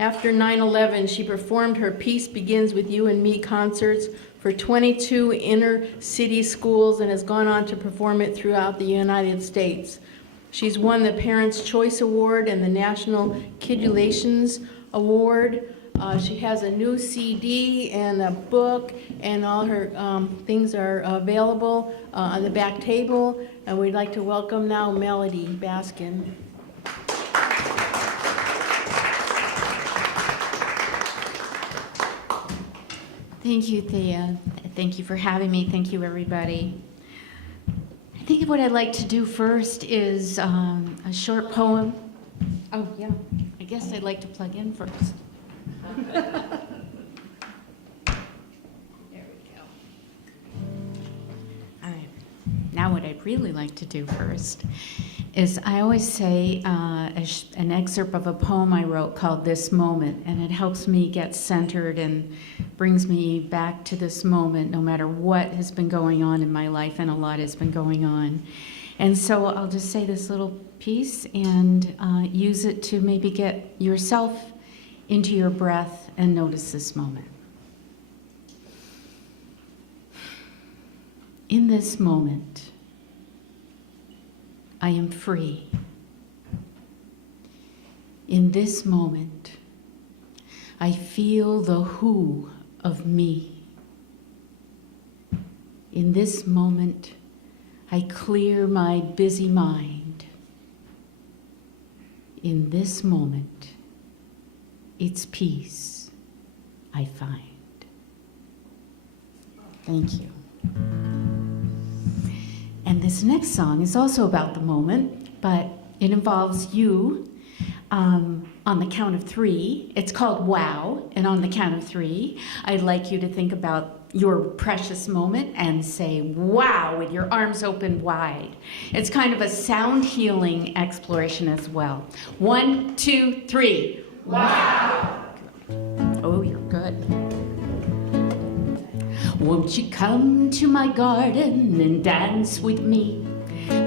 After 9/11, she performed her Peace Begins With You and Me concerts for 22 inner city schools and has gone on to perform it throughout the United States. She's won the Parents' Choice Award and the National Kidulations Award. She has a new CD and a book, and all her things are available on the back table. And we'd like to welcome now Melody Baskin. Thank you, Thea. Thank you for having me. Thank you, everybody. I think what I'd like to do first is a short poem. Oh, yeah. I guess I'd like to plug in first. There we go. All right. Now what I'd really like to do first is I always say an excerpt of a poem I wrote called This Moment, and it helps me get centered and brings me back to this moment no matter what has been going on in my life, and a lot has been going on. And so I'll just say this little piece and use it to maybe get yourself into your breath and notice this moment. In this moment, I am free. In this moment, I feel the who of me. In this moment, I clear my busy mind. In this moment, it's peace I find. Thank you. And this next song is also about the moment, but it involves you on the count of 3. It's called Wow, and on the count of 3, I'd like you to think about your precious moment and say wow with your arms open wide. It's kind of a sound healing exploration as well. 1, 2, 3. Wow! Oh, you're good. Won't you come to my garden and dance with me?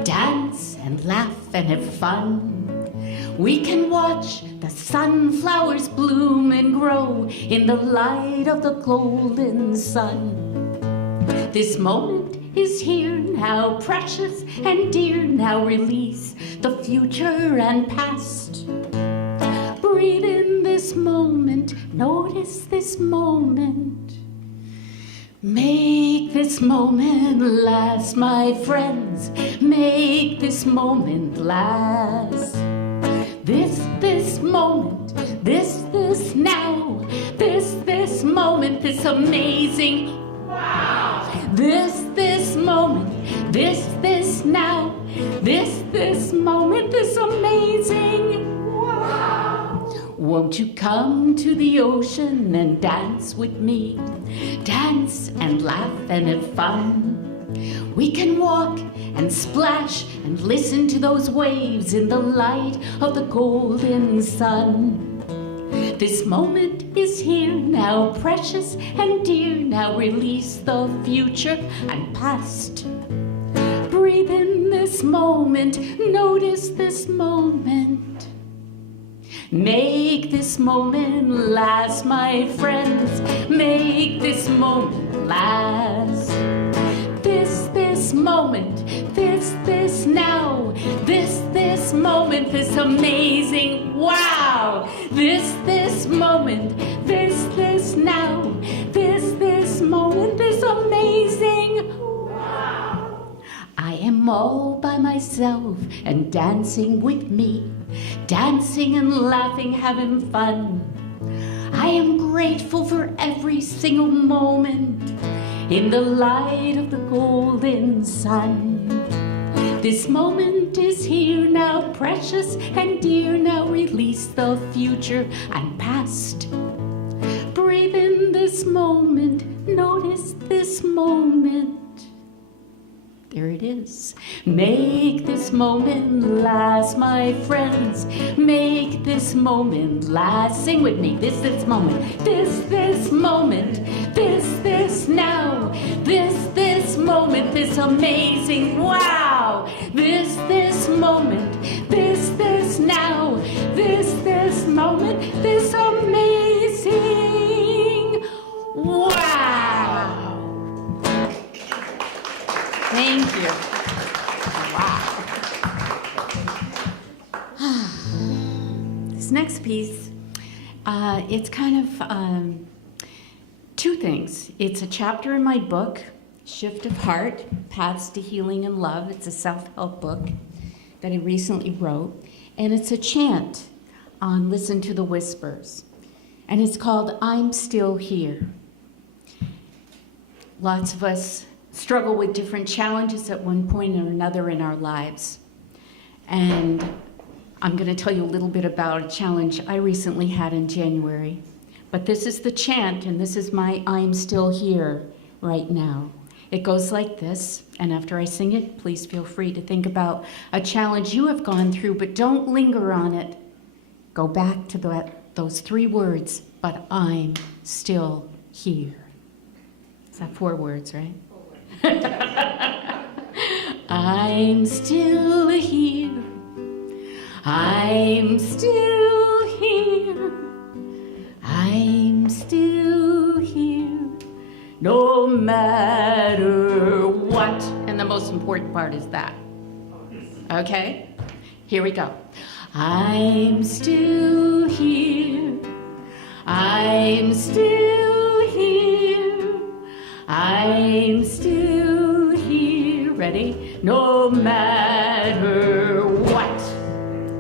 Dance and laugh and have fun. We can watch the sunflowers bloom and grow in the light of the golden sun. This moment is here now, precious and dear. Now release the future and past. Breathe in this moment, notice this moment. Make this moment last, my friends. Make this moment last. This moment, this now. This moment, this amazing. Wow! This moment, this now. This moment, this amazing. Wow! Won't you come to the ocean and dance with me? Dance and laugh and have fun. We can walk and splash and listen to those waves in the light of the golden sun. This moment is here now, precious and dear. Now release the future and past. Breathe in this moment, notice this moment. Make this moment last, my friends. Make this moment last. This moment, this now. This moment, this amazing wow. This moment, this now. This moment, this amazing wow. I am all by myself and dancing with me. Dancing and laughing, having fun. I am grateful for every single moment in the light of the golden sun. This moment is here now, precious and dear. Now release the future and past. Breathe in this moment, notice this moment. There it is. Make this moment last, my friends. Make this moment last. Sing with me. This moment. This moment. This now. This moment. This amazing wow. This moment. This now. This moment. This amazing wow. Thank you. Wow. This next piece, it's kind of two things. It's a chapter in my book, Shift of Heart, Paths to Healing and Love. It's a self-help book that I recently wrote. And it's a chant on Listen to the Whispers. And it's called I'm Still Here. Lots of us struggle with different challenges at one point or another in our lives. And I'm going to tell you a little bit about a challenge I recently had in January. But this is the chant, and this is my I'm still here right now. It goes like this, and after I sing it, please feel free to think about a challenge you have gone through, but don't linger on it. Go back to those three words, but I'm still here. Is that 4 words, right? I'm still here. I'm still here. I'm still here. No matter what. And the most important part is that. Okay? Here we go. I'm still here. I'm still here. I'm still here. Ready? No matter what.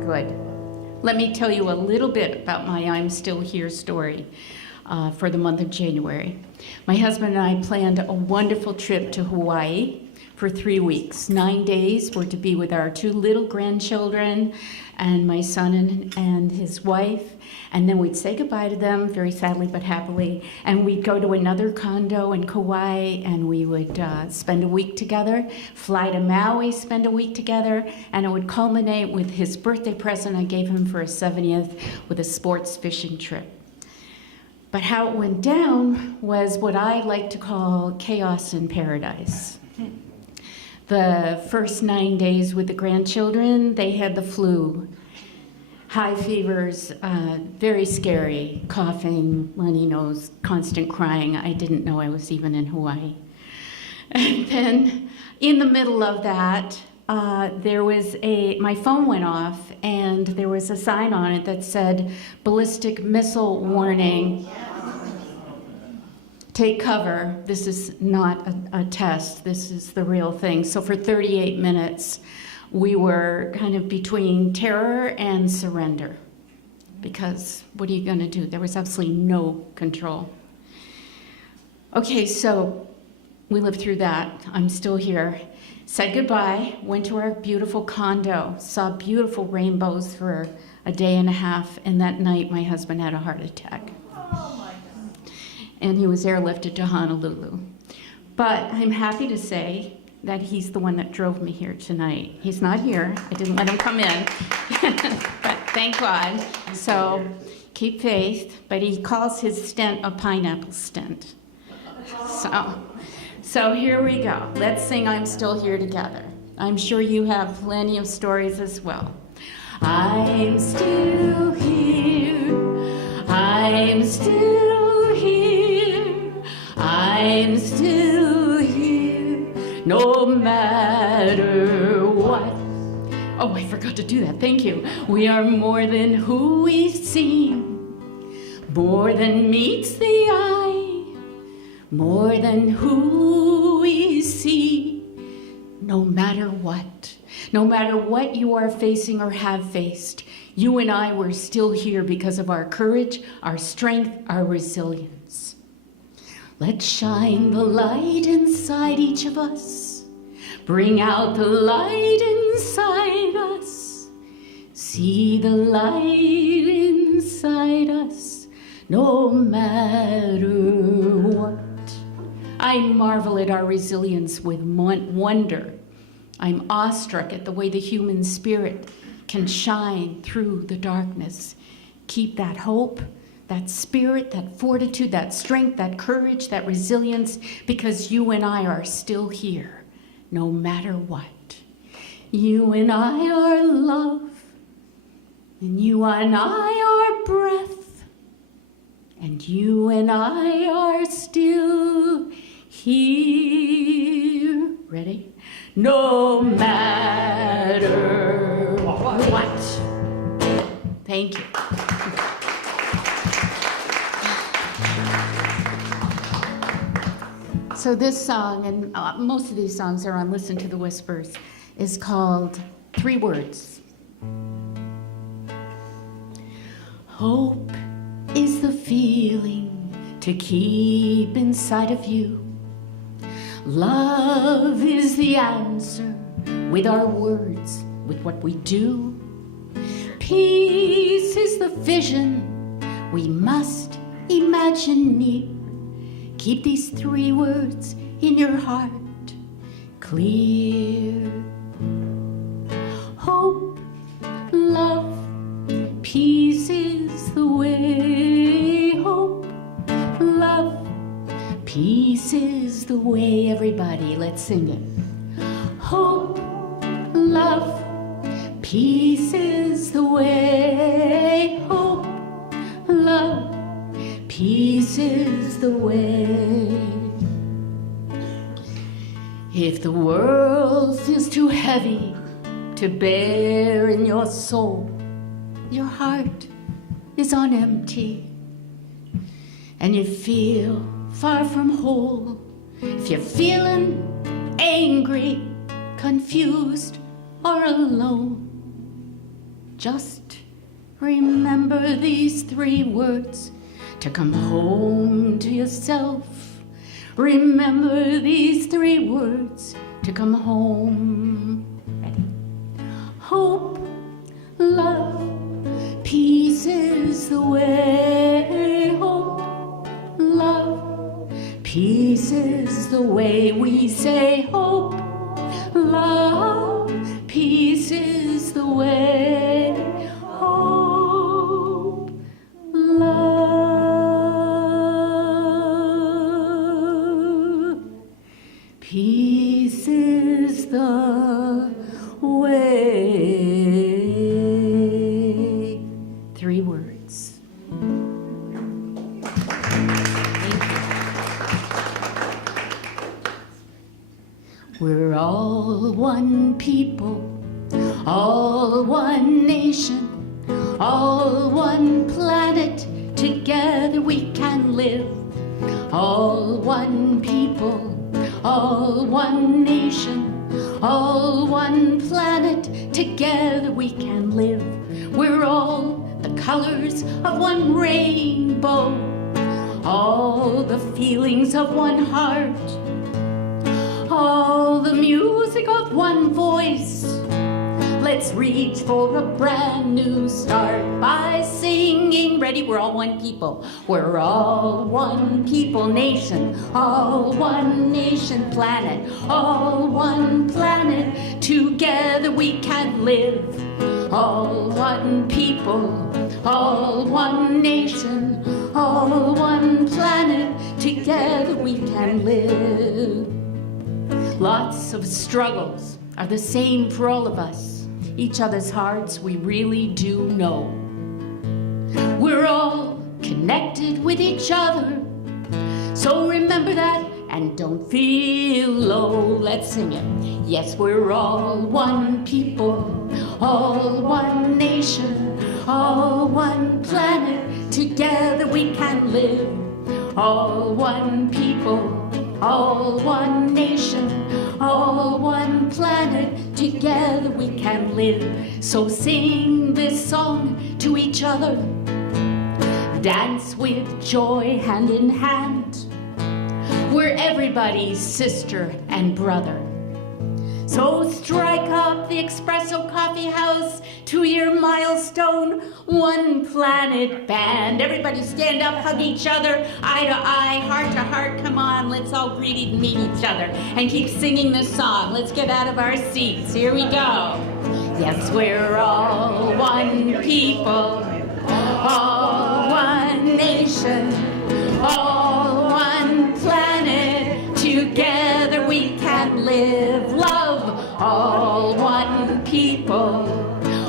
Good. Let me tell you a little bit about my I'm Still Here story for the month of January. My husband and I planned a wonderful trip to Hawaii for 3 weeks. 9 days were to be with our 2 little grandchildren and my son and his wife. And then we'd say goodbye to them, very sadly but happily. And we'd go to another condo in Kauai, and we would spend a week together, fly to Maui, spend a week together, and it would culminate with his birthday present I gave him for his 70th with a sports fishing trip. But how it went down was what I like to call chaos in paradise. The first 9 days with the grandchildren, they had the flu. High fevers, very scary, coughing, runny nose, constant crying. I didn't know I was even in Hawaii. And then in the middle of that, my phone went off and there was a sign on it that said ballistic missile warning. take cover. This is not a test. This is the real thing. So for 38 minutes, we were kind of between terror and surrender. Because what are you going to do? There was absolutely no control. Okay, so we lived through that. I'm still here. Said goodbye, went to our beautiful condo, saw beautiful rainbows for a day and a half, and that night my husband had a heart attack. Oh my God. And he was airlifted to Honolulu. But I'm happy to say that he's the one that drove me here tonight. He's not here. I didn't let him come in. But thank God. So keep faith. But he calls his stent a pineapple stent. So here we go. Let's sing I'm Still Here together. I'm sure you have plenty of stories as well. I'm still here. I'm still here. I'm still here. No matter what. Oh, I forgot to do that. Thank you. We are more than who we seem, more than meets the eye, more than who we see. No matter what you are facing or have faced, you and I were still here because of our courage, our strength, our resilience. Let's shine the light inside each of us. Bring out the light inside us. See the light inside us, no matter what. I marvel at our resilience with wonder. I'm awestruck at the way the human spirit can shine through the darkness. Keep that hope, that spirit, that fortitude, that strength, that courage, that resilience, because you and I are still here, no matter what. You and I are love, and you and I are breath, and you and I are still here. Ready? No matter what. Thank you. So this song, and most of these songs are on Listen to the Whispers, is called 3 Words. Hope is the feeling to keep inside of you. Love is the answer with our words, with what we do. Peace is the vision we must imagine near. Keep these 3 words in your heart clear. Hope, love, peace is the way. Hope, love, peace is the way. Everybody, let's sing it. Hope, love, peace is the way. Hope, love, peace is the way. If the world feels too heavy to bear in your soul, your heart is on empty, and you feel far from whole. If you're feeling angry, confused, or alone, just remember these 3 words to come home to yourself. Remember these 3 words to come home. Ready? Hope, love, peace is the way. Hope, love, peace is the way. We say hope, love, peace is the way. Hope, love, peace is the way. 3 words. Thank you. We're all one people, all one nation, all one planet. Together we can live all one people, all one nation, all one planet, together we can live. We're all the colors of one rainbow, all the feelings of one heart, all the music of one voice. Let's reach for a brand new start by singing. Ready? We're all one people. We're all one people nation. All one nation planet. All one planet. Together we can live. All one people. All one nation. All one planet. Together we can live. Lots of struggles are the same for all of us. Each other's hearts we really do know. We're all connected with each other, so remember that and don't feel low. Let's sing it. Yes, we're all one people, all one nation, all one planet. Together we can live. All one people, all one nation, all one planet. Together we can live. So sing this song to each other. Dance with joy hand in hand. We're everybody's sister and brother. So strike up the Expresso Coffeehouse to your Milestone One Planet Band. Everybody stand up, hug each other, eye to eye, heart to heart. Come on, let's all greet and meet each other and keep singing this song. Let's get out of our seats. Here we go. Yes, we're all one people, all one nation, all one planet. Together we can live. Love, all one people,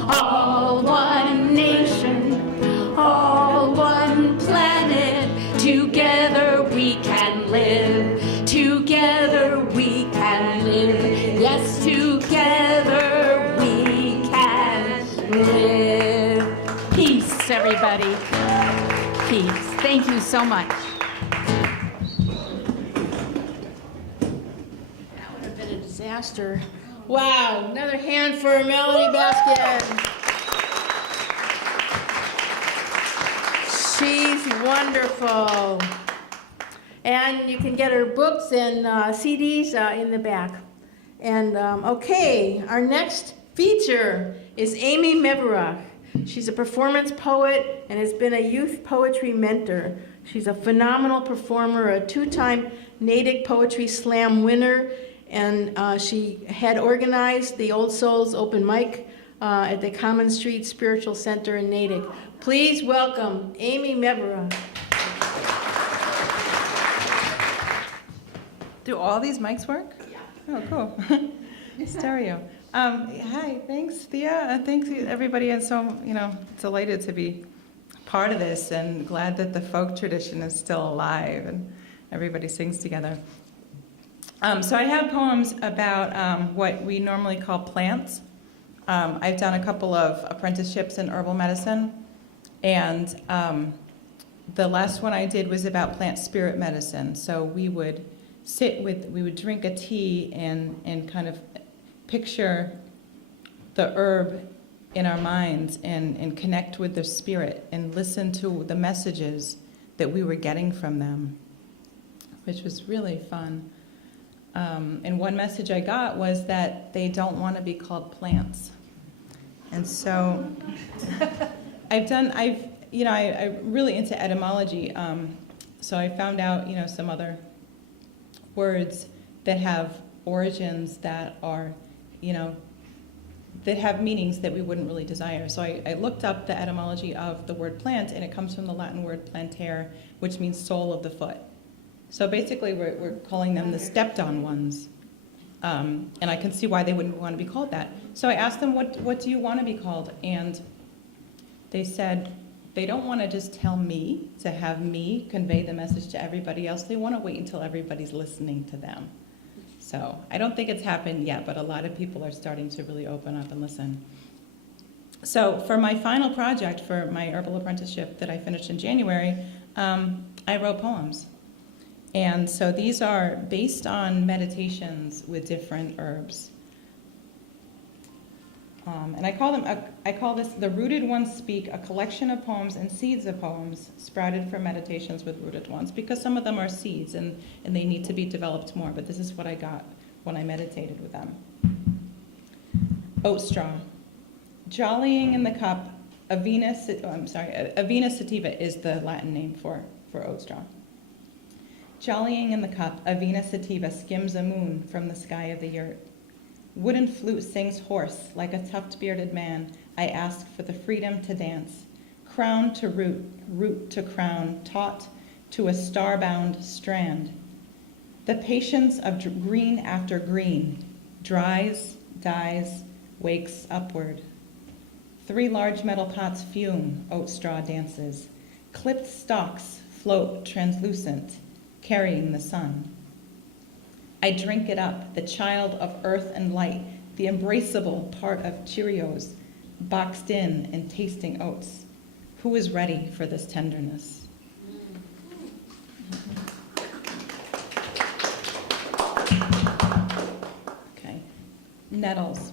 all one nation, all one planet. Together we can live. Together we can live. Yes, together we can live. Peace, everybody. Peace. Thank you so much. That would have been a disaster. Wow, another hand for Melody Baskin. She's wonderful. And you can get her books and CDs in the back. And okay, our next feature is Amy Meverach. She's a performance poet and has been a youth poetry mentor. She's a phenomenal performer, a two-time Natick Poetry Slam winner, and she had organized the Old Souls open mic at the Common Street Spiritual Center in Natick. Please welcome Amy Meverach. Do all these mics work? Yeah. Oh, cool. Stereo. Hi, thanks, Thea. Thanks, everybody. I'm so, delighted to be part of this and glad that the folk tradition is still alive and everybody sings together. So I have poems about what we normally call plants. I've done a couple of apprenticeships in herbal medicine, and the last one I did was about plant spirit medicine. So we would drink a tea and kind of picture the herb in our minds and connect with the spirit and listen to the messages that we were getting from them, which was really fun. And one message I got was that they don't want to be called plants. And so I'm really into etymology. So I found out, some other words that have origins that are, that have meanings that we wouldn't really desire. So I looked up the etymology of the word plant, and it comes from the Latin word plantere, which means sole of the foot. So basically, we're calling them the stepped-on ones. And I can see why they wouldn't want to be called that. So I asked them, what do you want to be called? And they said they don't want to just tell me, to have me convey the message to everybody else. They want to wait until everybody's listening to them. So I don't think it's happened yet, but a lot of people are starting to really open up and listen. So for my final project, for my herbal apprenticeship that I finished in January, I wrote poems. And so these are based on meditations with different herbs. And I call this The Rooted Ones Speak, a collection of poems and seeds of poems sprouted from meditations with rooted ones, because some of them are seeds and they need to be developed more, but this is what I got when I meditated with them. Oat straw. Jollying in the cup, Avena sativa is the Latin name for oat straw. Jollying in the cup, Avena sativa skims a moon from the sky of the yurt. Wooden flute sings hoarse, like a tuft-bearded man. I ask for the freedom to dance. Crown to root, root to crown, taut to a star-bound strand. The patience of green after green dries, dies, wakes upward. 3 large metal pots fume, oat straw dances. Clipped stalks float translucent, carrying the sun. I drink it up, the child of earth and light, the embraceable part of Cheerios, boxed in and tasting oats. Who is ready for this tenderness? Okay. Nettles.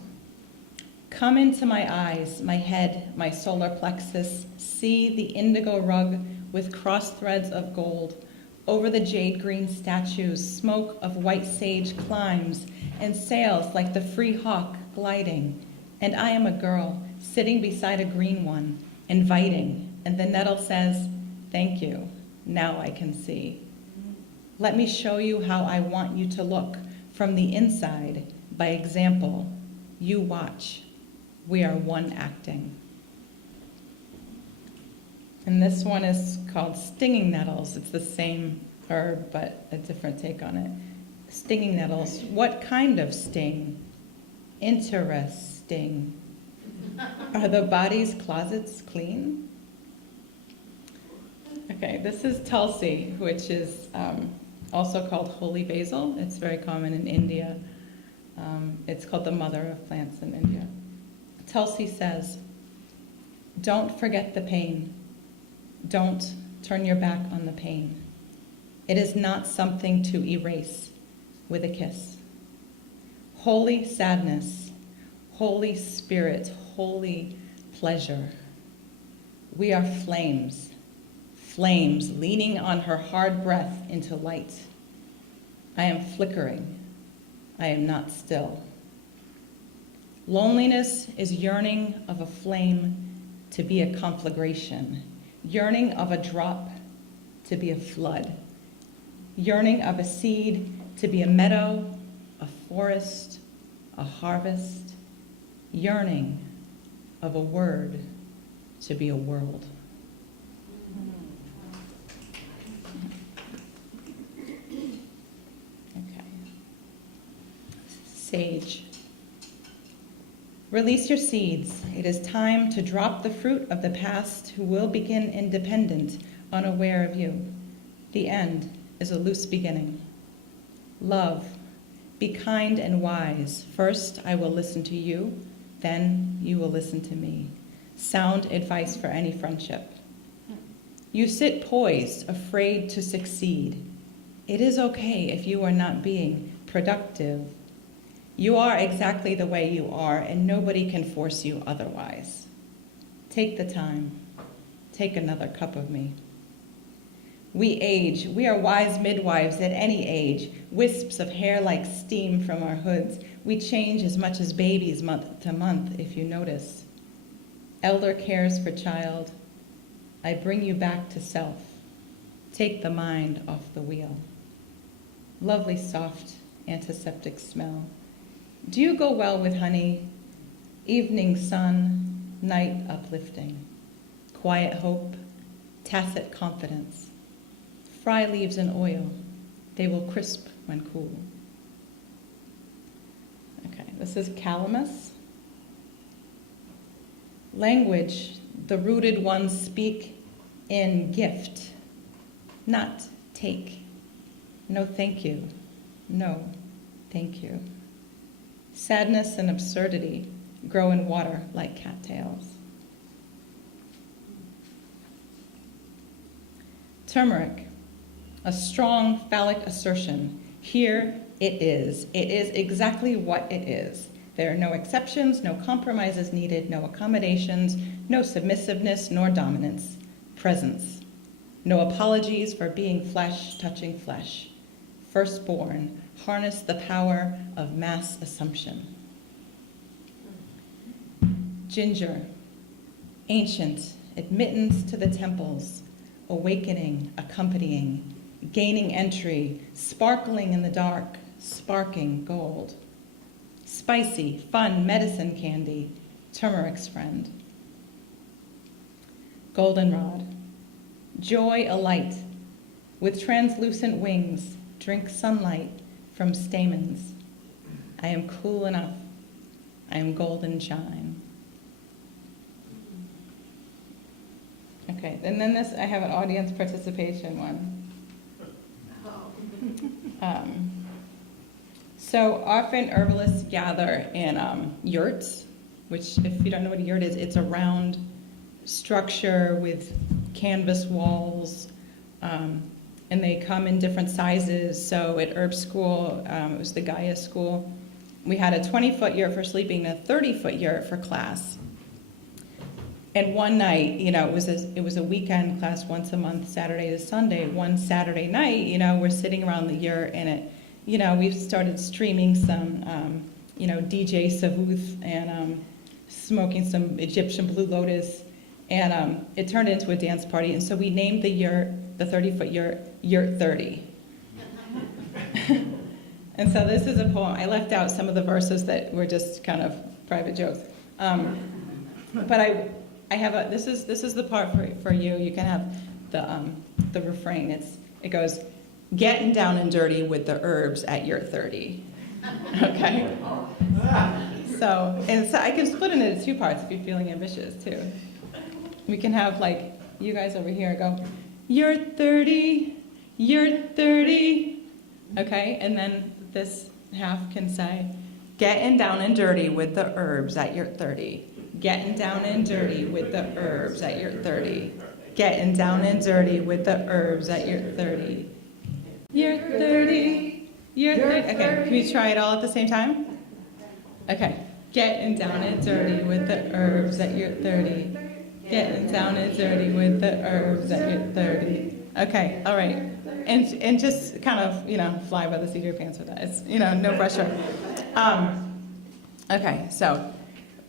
Come into my eyes, my head, my solar plexus. See the indigo rug with cross threads of gold. Over the jade green statues, smoke of white sage climbs and sails like the free hawk gliding. And I am a girl sitting beside a green one, inviting. And the nettle says, thank you, now I can see. Let me show you how I want you to look from the inside. By example, you watch. We are one acting. And this one is called stinging nettles. It's the same herb, but a different take on it. Stinging nettles. What kind of sting? Interesting. Are the body's closets clean? Okay, this is Tulsi, which is also called holy basil. It's very common in India. It's called the mother of plants in India. Tulsi says, don't forget the pain. Don't turn your back on the pain. It is not something to erase with a kiss. Holy sadness, Holy Spirit, holy pleasure. We are flames, flames leaning on her hard breath into light. I am flickering. I am not still. Loneliness is yearning of a flame to be a conflagration. Yearning of a drop to be a flood. Yearning of a seed to be a meadow, a forest, a harvest. Yearning of a word to be a world. Okay. Sage. Release your seeds. It is time to drop the fruit of the past who will begin independent, unaware of you. The end is a loose beginning. Love. Be kind and wise. First, I will listen to you. Then you will listen to me. Sound advice for any friendship. You sit poised, afraid to succeed. It is okay if you are not being productive. You are exactly the way you are, and nobody can force you otherwise. Take the time. Take another cup of me. We age. We are wise midwives at any age, wisps of hair like steam from our hoods. We change as much as babies month to month, if you notice. Elder cares for child. I bring you back to self. Take the mind off the wheel. Lovely soft antiseptic smell. Do you go well with honey? Evening sun, night uplifting. Quiet hope, tacit confidence. Fry leaves in oil. They will crisp when cool. Okay, this is calamus. Language, the rooted ones speak in gift, not take. No, thank you. No, thank you. Sadness and absurdity grow in water like cattails. Turmeric. A strong phallic assertion. Here it is. It is exactly what it is. There are no exceptions, no compromises needed, no accommodations, no submissiveness nor dominance. Presence. No apologies for being flesh touching flesh. Firstborn, harness the power of mass assumption. Ginger. Ancient, admittance to the temples, awakening, accompanying, gaining entry, sparkling in the dark, sparking gold. Spicy, fun, medicine candy, turmeric's friend. Goldenrod. Joy alight, with translucent wings, drink sunlight from stamens. I am cool enough. I am golden shine. Okay, and then this, I have an audience participation one. So often herbalists gather in yurts, which if you don't know what a yurt is, it's a round structure with canvas walls, and they come in different sizes. So at herb school, it was the Gaia school, we had a 20-foot yurt for sleeping and a 30-foot yurt for class. And one night, it was a weekend class once a month, Saturday to Sunday. One Saturday night, we're sitting around the yurt and we've started streaming some, DJ Savuth and smoking some Egyptian Blue Lotus. And it turned into a dance party. And so we named the yurt, the 30-foot yurt, Yurt 30. And so this is a poem. I left out some of the verses that were just kind of private jokes. But I have this is the part for you. You can have the refrain. It goes, getting down and dirty with the herbs at Yurt 30. Okay? So I can split it into two parts if you're feeling ambitious too. We can have like you guys over here go, Yurt 30, Yurt 30. Okay? And then this half can say, getting down and dirty with the herbs at Yurt 30. Getting down and dirty with the herbs at Yurt 30. Getting down and dirty with the herbs at Yurt 30. Yurt 30. Yurt 30. Okay, can we try it all at the same time? Okay. Getting down and dirty with the herbs at Yurt 30. Getting down and dirty with the herbs at Yurt 30. Okay, all right. And just kind of, fly by the seat of your pants with that. It's, no pressure. Okay, so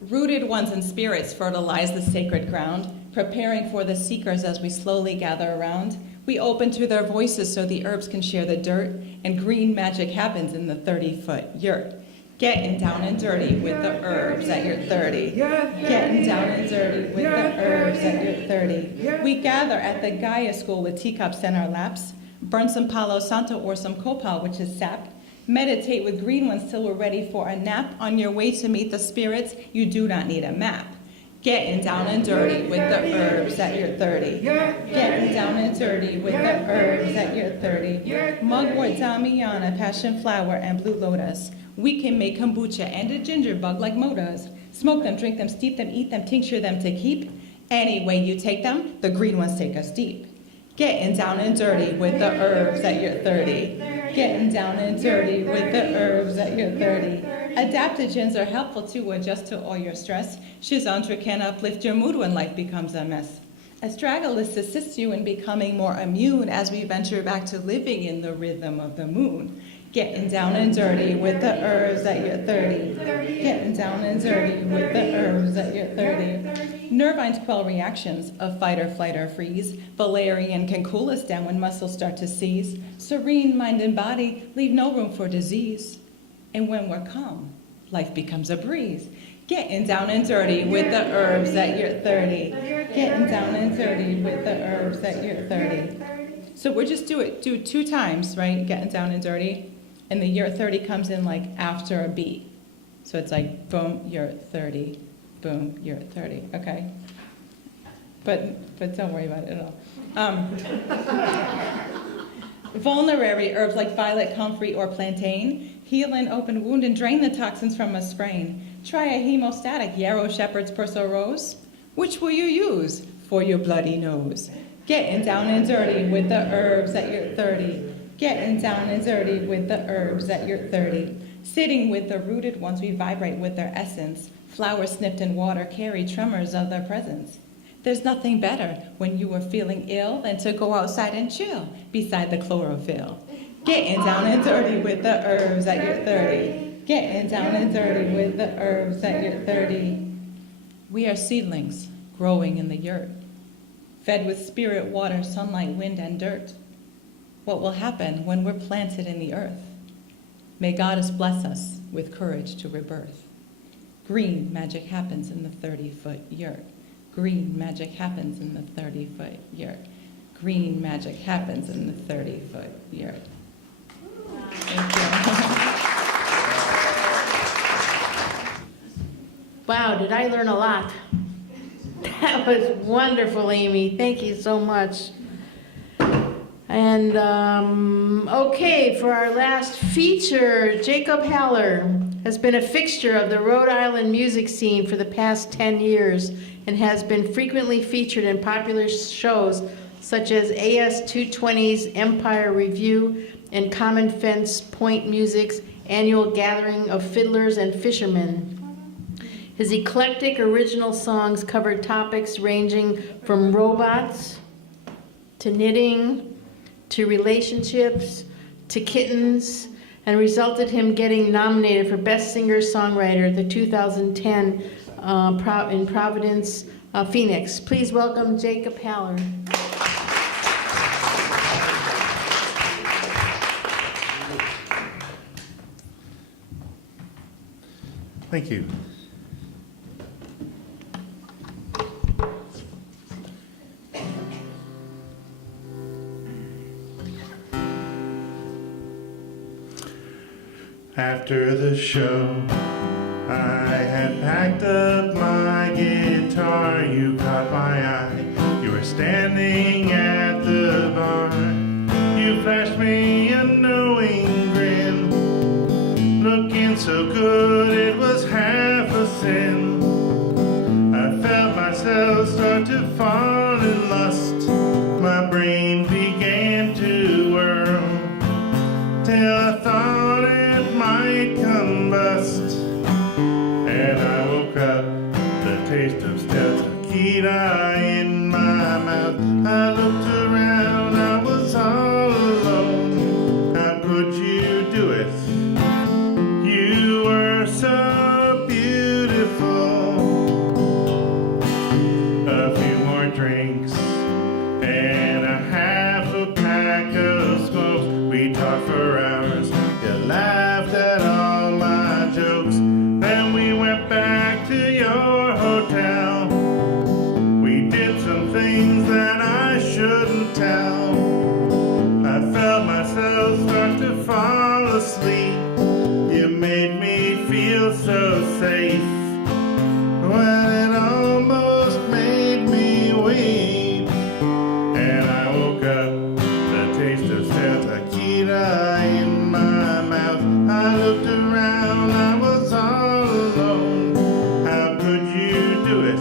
rooted ones in spirits fertilize the sacred ground, preparing for the seekers as we slowly gather around. We open to their voices so the herbs can share the dirt, and green magic happens in the 30-foot yurt. Getting down and dirty with the herbs at Yurt 30. Getting down and dirty with the herbs at Yurt 30. We gather at the Gaia school with teacups in our laps, burn some Palo Santo or some copal, which is sap, meditate with green ones till we're ready for a nap. On your way to meet the spirits, you do not need a map. Getting down and dirty with the herbs at Yurt 30. Getting down and dirty with the herbs at Yurt 30. Mugwort, damiana, passion flower, and blue lotus. We can make kombucha and a ginger bug like Mo does. Smoke them, drink them, steep them, eat them, tincture them to keep. Any way you take them, the green ones take us deep. Getting down and dirty with the herbs at Yurt 30. Getting down and dirty with the herbs at Yurt 30. Adaptogens are helpful to adjust to all your stress. Shizandra can uplift your mood when life becomes a mess. Astragalus assists you in becoming more immune as we venture back to living in the rhythm of the moon. Getting down and dirty with the herbs at Yurt 30. Getting down and dirty with the herbs at Yurt 30. Nervines quell reactions of fight or flight or freeze. Valerian can cool us down when muscles start to seize. Serene mind and body leave no room for disease. And when we're calm, life becomes a breeze. Getting down and dirty with the herbs at Yurt 30. Getting down and dirty with the herbs at Yurt 30. So we're just do 2 times, right? Getting down and dirty. And the Yurt 30 comes in like after a beat. So it's like boom, Yurt 30, boom, Yurt 30, okay? But don't worry about it at all. Vulnerary herbs like violet, comfrey, or plantain heal an open wound and drain the toxins from a sprain. Try a hemostatic yarrow, shepherd's purse, or rose. Which will you use for your bloody nose? Getting down and dirty with the herbs at your 30. Getting down and dirty with the herbs at your 30. Sitting with the rooted ones, we vibrate with their essence. Flowers snipped in water carry tremors of their presence. There's nothing better when you are feeling ill than to go outside and chill beside the chlorophyll. Getting down and dirty with the herbs at your 30. Getting down and dirty with the herbs at your 30. We are seedlings growing in the yurt, fed with spirit, water, sunlight, wind, and dirt. What will happen when we're planted in the earth? May Goddess bless us with courage to rebirth. Green magic happens in the 30-foot yurt. Green magic happens in the 30-foot yurt. Green magic happens in the 30-foot yurt. Thank you. Wow, did I learn a lot? That was wonderful, Amy. Thank you so much. And okay, for our last feature, Jacob Haller has been a fixture of the Rhode Island music scene for the past 10 years and has been frequently featured in popular shows such as AS 220's Empire Review and Common Fence Point Music's annual gathering of fiddlers and fishermen. His eclectic original songs covered topics ranging from robots to knitting to relationships to kittens, and resulted him getting nominated for Best Singer-Songwriter at the 2010 in Providence, Phoenix. Please welcome Jacob Haller. Thank you. After the show, I had packed up my guitar. You caught my eye. You were standing at the bar. You flashed me a knowing grin, looking so good it was half a sin. I felt myself start to fall in lust. My brain began to whirl till I thought it might combust, and I woke up, the taste of stale tequila in my mouth. I looked around, I was all alone. How could you do it? You were so beautiful. A few more drinks and a half a pack of smokes. We talked for hours. You laughed at all my jokes. Then we went back to your hotel. We did some things that I shouldn't tell. I felt myself start to fall asleep. You made me feel so safe. Well, it almost made me weep. And I woke up, the taste of stale tequila in my mouth. I looked around, I was all alone. How could you do it?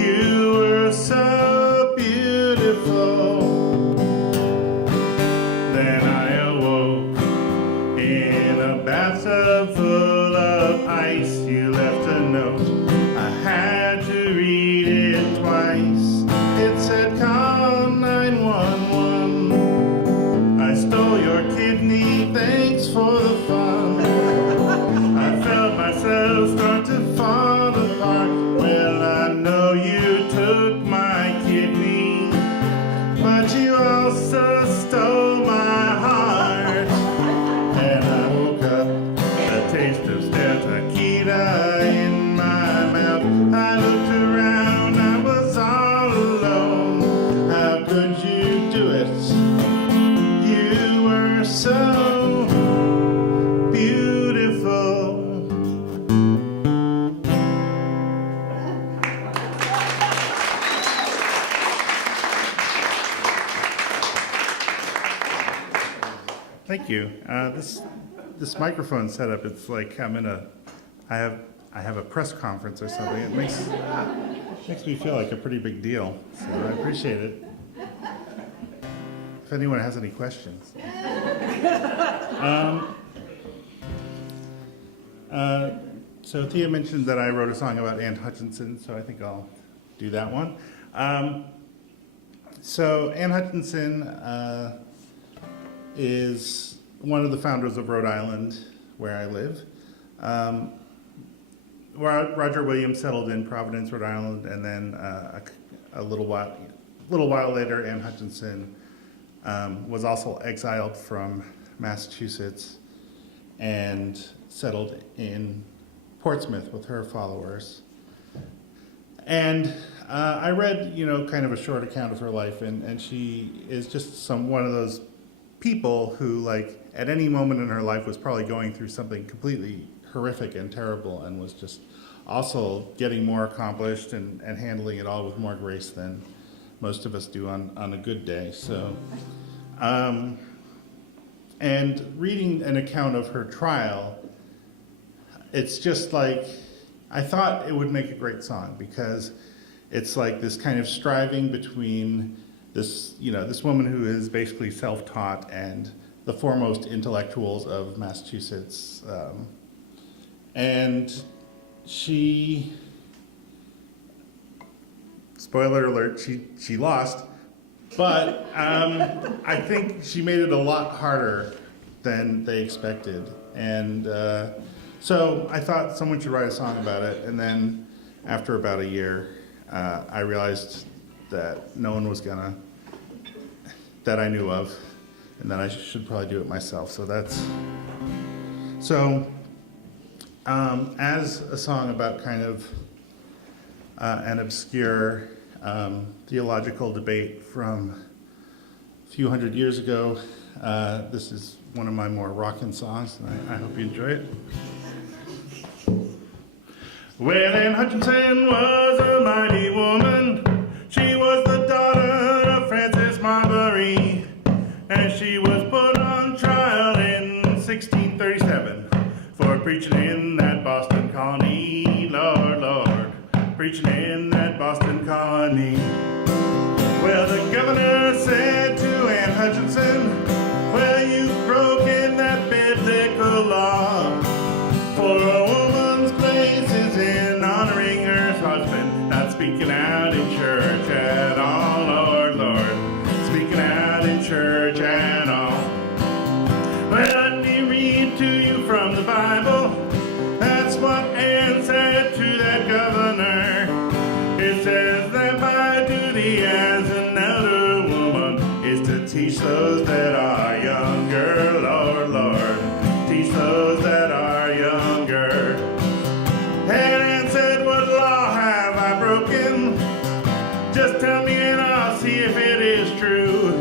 You were so beautiful. Then I awoke in a bathtub full of ice. You left a note, I had to read it twice. It said call 911. I stole your kidney, thanks for the fun. I felt myself start to fall apart. Well, I know you took my kidney, but you also stole my heart. And I woke up, the taste of stale tequila in my mouth. I looked around, I was all alone. How could you do it? You were so beautiful. Thank you. This microphone setup, it's like I have I have a press conference or something. It makes me feel like a pretty big deal, so I appreciate it. If anyone has any questions. So Thea mentioned that I wrote a song about Anne Hutchinson, so I think I'll do that one. So Anne Hutchinson is one of the founders of Rhode Island, where I live. Roger Williams settled in Providence, Rhode Island, and then a little while later, Anne Hutchinson was also exiled from Massachusetts and settled in Portsmouth with her followers. And I read, kind of a short account of her life, and she is just one of those people who, like, at any moment in her life was probably going through something completely horrific and terrible, and was just also getting more accomplished and handling it all with more grace than most of us do on a good day. So, and reading an account of her trial, it's just like, I thought it would make a great song, because it's like this kind of striving between this, this woman who is basically self-taught and the foremost intellectuals of Massachusetts. And she, spoiler alert, she lost, but I think she made it a lot harder than they expected. And so I thought someone should write a song about it, and then after about a year, I realized that no one was gonna, that I knew of, and that I should probably do it myself. So as a song about kind of an obscure theological debate from a few hundred years ago, this is one of my more rockin' songs, and I hope you enjoy it. Well, Anne Hutchinson was a mighty woman. She was the daughter of Francis Marbury, and she was put on trial in 1637 for preaching in that Boston colony. Lord, Lord, preaching in that Boston colony. Well, the governor said to Anne Hutchinson, well, you've broken that biblical law, for a woman's place is in honoring her husband, not speaking out in church at all. Lord, Lord, speaking out in church at all. Well, let me read to you from the Bible. That's what Anne said to that governor. It says that my duty as an elder woman is to teach those that are younger. Lord, Lord, teach those that are younger. And Anne said, what law have I broken? Just tell me and I'll see if it is true.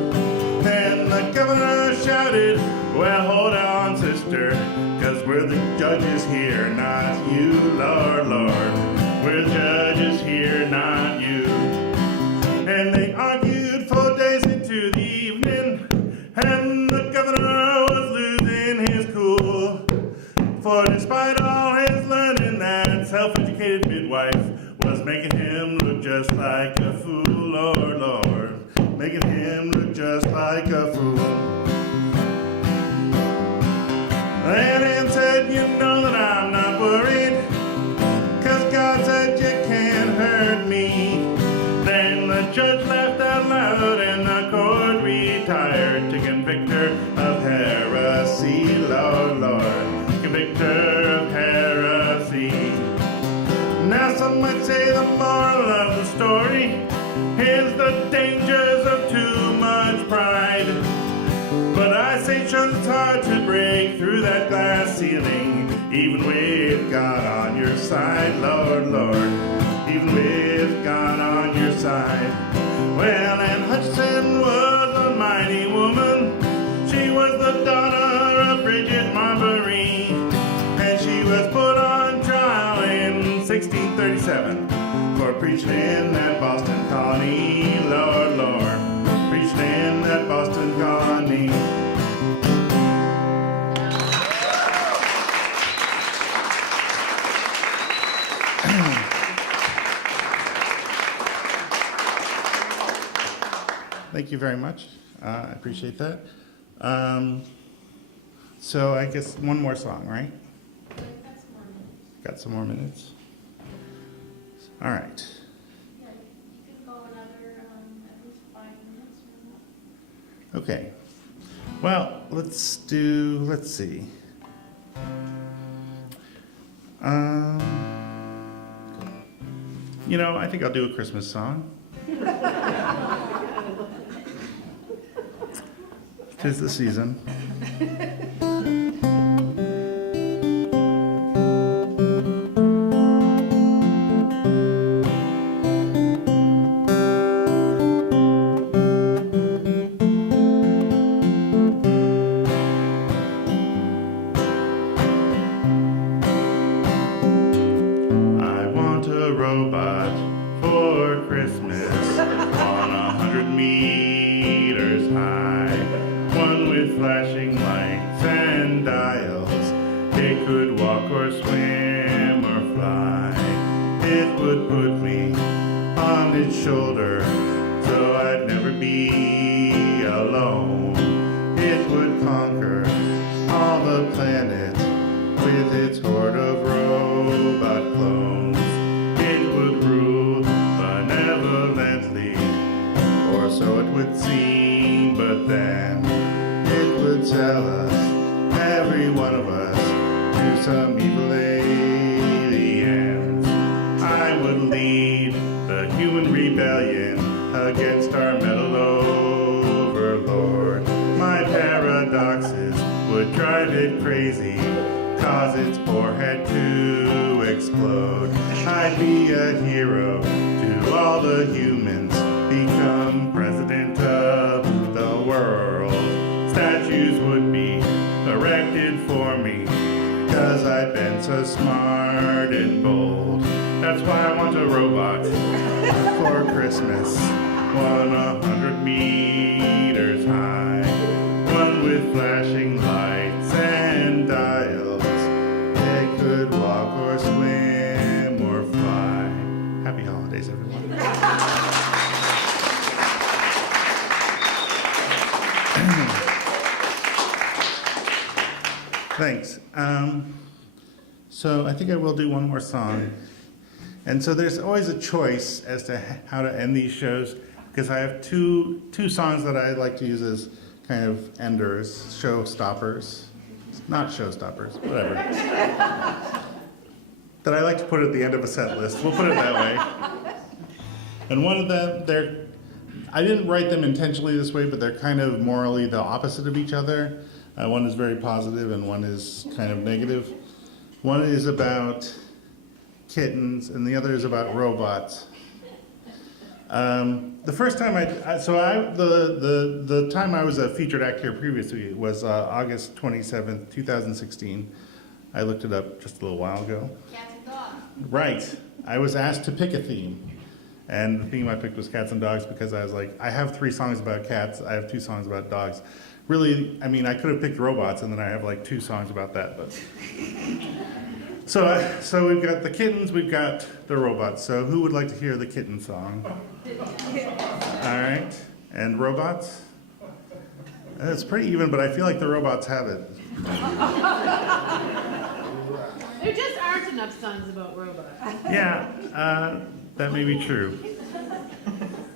Then the governor shouted, well, hold on, sister, 'cause we're the judges here, not you. Lord, Lord, we're the judges here, not you. And they argued for days into the evening, and the governor was losing his cool. For despite all his learning, that self-educated midwife was making him look just like a fool. Lord, Lord, making him look just like a fool. And Anne said, you know that I'm not worried, 'cause God said you can't hurt me. Then the judge laughed out loud and the court retired to convict her of heresy. Lord, Lord, convict her of heresy. Now some might say the moral of the story is the dangers of too much pride. But I say church, it's hard to break through that glass ceiling, even with God on your side. Lord, Lord, even with God on your side. Well, Anne Hutchinson was a mighty woman. She was the daughter of Bridget Marbury, and she was put on trial in 1637 for preaching in that Boston colony. Lord, Lord, preaching in that Boston colony. Thank you very much. I appreciate that. So I guess one more song, right? Got some more minutes? All right. Yeah, you can go another, at least 5 minutes or more. Okay. Well, let's see. I think I'll do a Christmas song. 'Tis the season. I want a robot for Christmas, 100 meters high, one with flashing lights and dials. It could walk or swim or fly. It would put me on its shoulder, so I'd never be alone. It would conquer all the planet with its horde of robot clones. It would rule benevolently, or so it would seem, but then it would sell us, every one of us, to some evil aliens. I would lead the human rebellion against our metal overlord. My paradoxes would drive it crazy, cause its poor head to explode. I'd be a hero to all the humans, become president of the world. Statues would be erected for me, cause I've been so smart and bold. That's why I want a robot for Christmas, 100 meters high, one with flashing lights and dials. It could walk or swim or fly. Happy holidays, everyone. Thanks. So I think I will do one more song. And so there's always a choice as to how to end these shows, because I have two songs that I like to use as kind of enders, showstoppers. Not showstoppers, whatever. That I like to put at the end of a set list. We'll put it that way. And one of them, I didn't write them intentionally this way, but they're kind of morally the opposite of each other. One is very positive and one is kind of negative. One is about kittens and the other is about robots. The first time the time I was a featured act here previously was August 27th, 2016. I looked it up just a little while ago. Cats and dogs. Right. I was asked to pick a theme. And the theme I picked was cats and dogs because I was like, I have 3 songs about cats, I have 2 songs about dogs. Really, I mean, I could have picked robots and then I have like 2 songs about that, but. So we've got the kittens, we've got the robots. So who would like to hear the kitten song? All right. And robots? It's pretty even, but I feel like the robots have it. There just aren't enough songs about robots. Yeah, that may be true.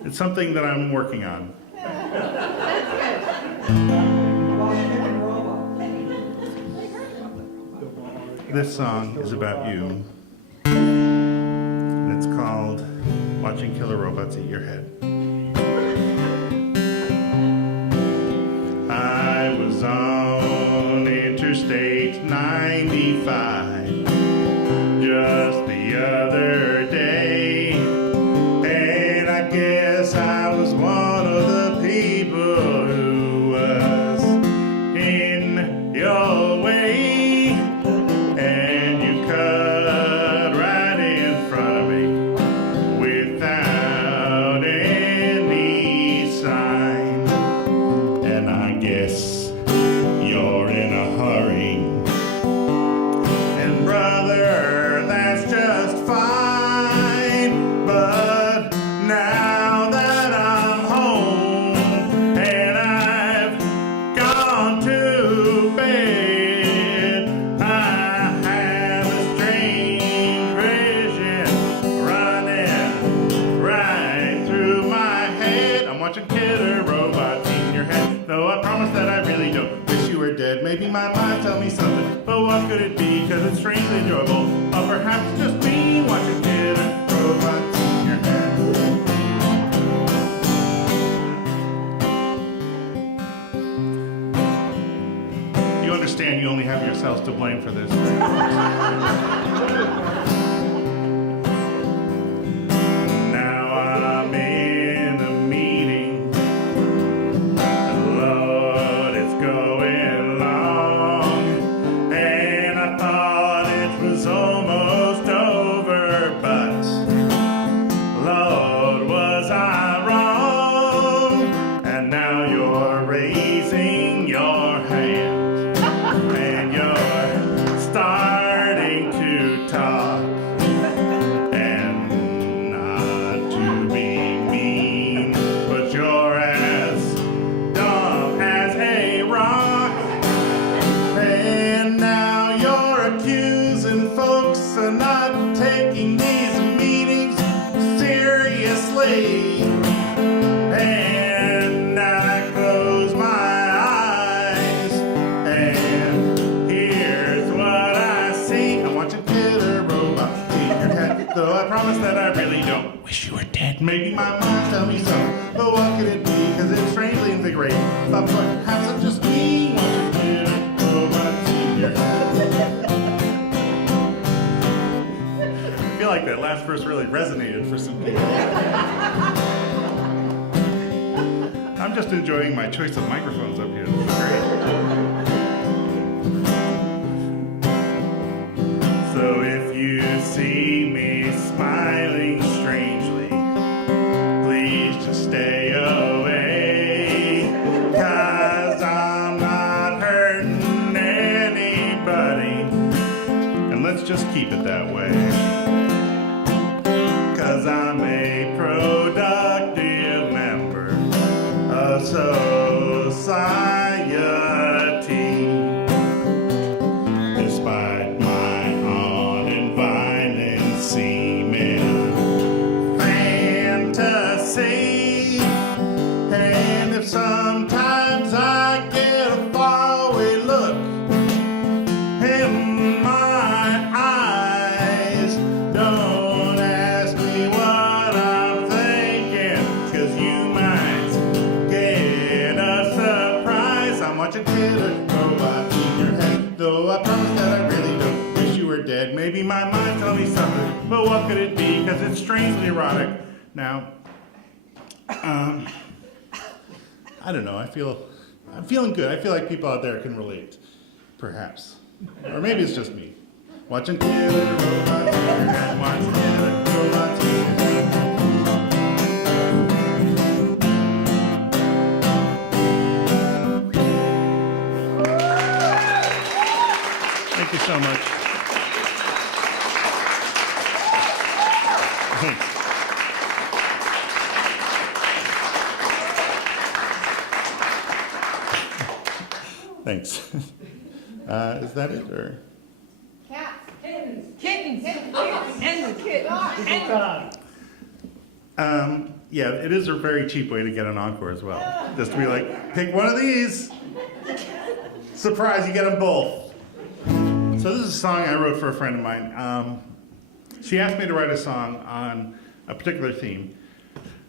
It's something that I'm working on. This song is about you, and it's called Watching Killer Robots Eat Your Head. I was on Interstate 95 just the other day, and I guess I was one of the people who was in your way, and you cut right in front of me without any perhaps just me watching killer robots in your head. You understand you only have yourselves to blame for this, right? Now I'm in a meeting. Lord, it's going long. And I thought it was almost over, but Lord, was I wrong? And now you're raising your hand and you're starting to talk. And not to be mean, but you're as dumb as a rock. And now you're accusing folks of not taking these meetings seriously. And I close my eyes, and here's what I see. I'm watching killer robots in your head, though I promise that I really don't wish you were dead. Maybe my mind tell me so, but what could it be? Cause it's strangely invigorating. But perhaps I'm just me watching killer robots in your head. I feel like that last verse really resonated for some people. I'm just enjoying my choice of microphones up here. This is great. So if you see me smiling strangely, please just stay away. Cause I'm not hurting anybody. And let's just keep it that way. Cause I'm a productive member of society, despite my odd and violent seeming fantasy. And if sometimes I get a faraway look in my eyes, don't ask me what I'm thinking, cause you might get a surprise. I'm watching killer robots in your head, though I promise that I really don't wish you were dead. Maybe my mind tell me something, but what could it be? Cause it's strangely erotic. Now, I don't know, I'm feeling good. I feel like people out there can relate, perhaps. Or maybe it's just me. Watching killer robots in your head, watching killer robots in your head. Thank you so much. Thanks. Is that it, or? Yeah, it is a very cheap way to get an encore as well. Just to be like, pick one of these. Surprise, you get them both. So this is a song I wrote for a friend of mine. She asked me to write a song on a particular theme.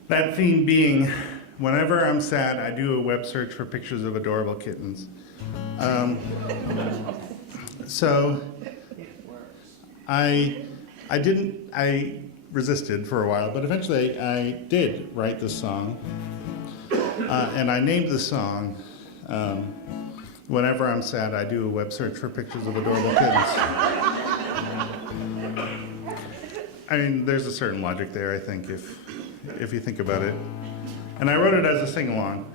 That theme being, whenever I'm sad, I do a web search for pictures of adorable kittens. So I resisted for a while, but eventually I did write this song, and I named the song, Whenever I'm Sad, I Do a Web Search for Pictures of Adorable Kittens. I mean, there's a certain logic there, I think, if you think about it. And I wrote it as a sing-along.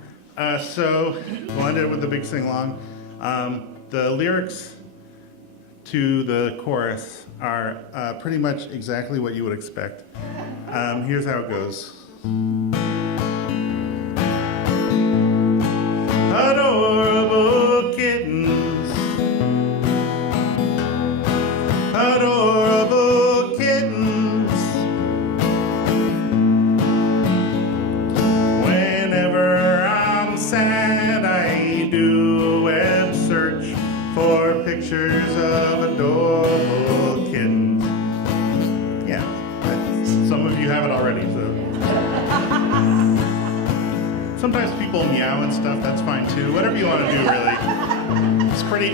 So we'll end it with the big sing-along. The lyrics to the chorus are pretty much exactly what you would expect. Here's how it goes. Adorable kittens, adorable kittens. Whenever I'm sad, I do a web search for pictures of adorable kittens. sometimes people meow and stuff. That's fine too. Whatever you want to do, really.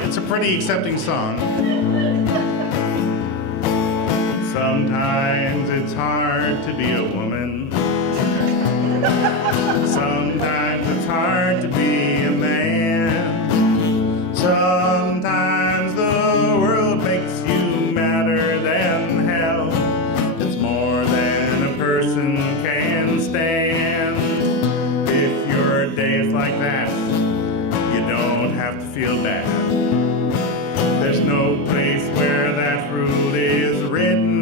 It's a pretty accepting song. Sometimes it's hard to be a woman. Sometimes it's hard to be a man. Sometimes the world makes you madder than hell. It's more than a person can stand. If your day's like that, you don't have to feel bad. There's no place where that rule is written.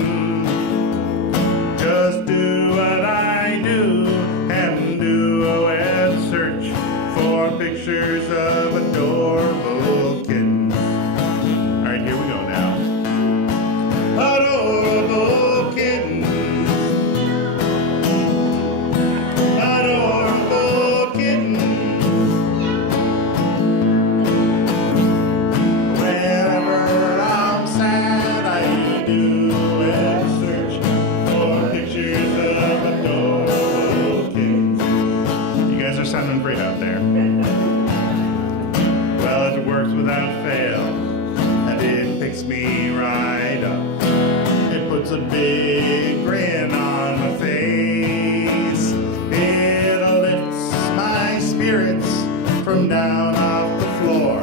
Just do what I do and do a web search for pictures of adorable kittens. All right, here we go now. Adorable kittens. Adorable kittens. Whenever I'm sad, I do a web search for pictures of adorable kittens. You guys are sounding great out there. Well, it works without fail, and it picks me right up. It puts a big grin on my face. It lifts my spirits from down off the floor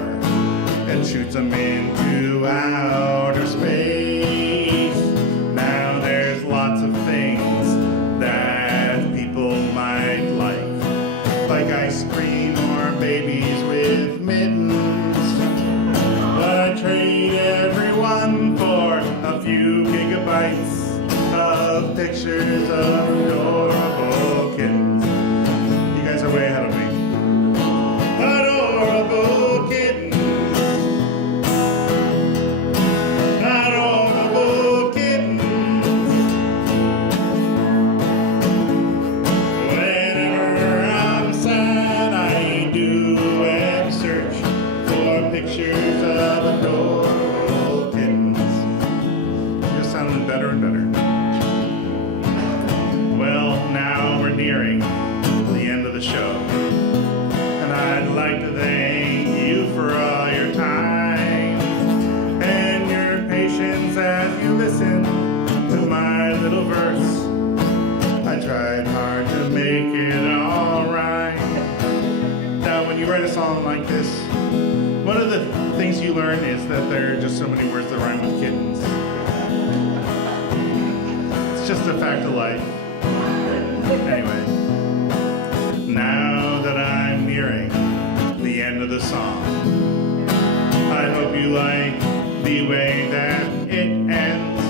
and shoots them into outer space. Now there's lots of things that people might like ice cream or babies with mittens. But I trade everyone for a few gigabytes of pictures of adorable kittens. You guys are way ahead of me. Adorable kittens. Adorable kittens. Whenever I'm sad, I do a web search for pictures of adorable kittens. You're sounding better and better. Well, now we're nearing the end of the show. And I'd like to thank you for all your time and your patience as you listen to my little verse. I tried hard to make it all right. Now, when you write a song like this, one of the things you learn is that there are just so many words that rhyme with kittens. It's just a fact of life. Anyway, now that I'm nearing the end of the song, I hope you like the way that it ends.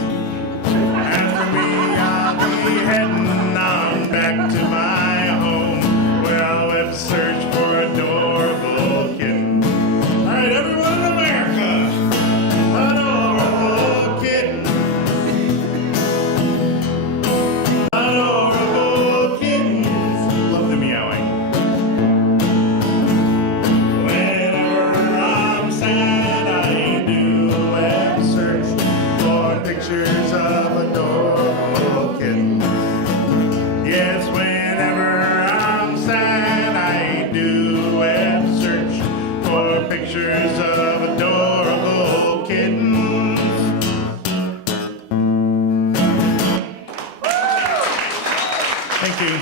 And for me, I'll be heading on back to my home, where I'll web search for adorable kittens. All right, everyone in America, adorable kittens. Adorable kittens. Love the meowing. Whenever I'm sad, I do a web search for pictures of adorable kittens. Yes, whenever I'm sad, I do a web search for pictures of adorable kittens. Thank you.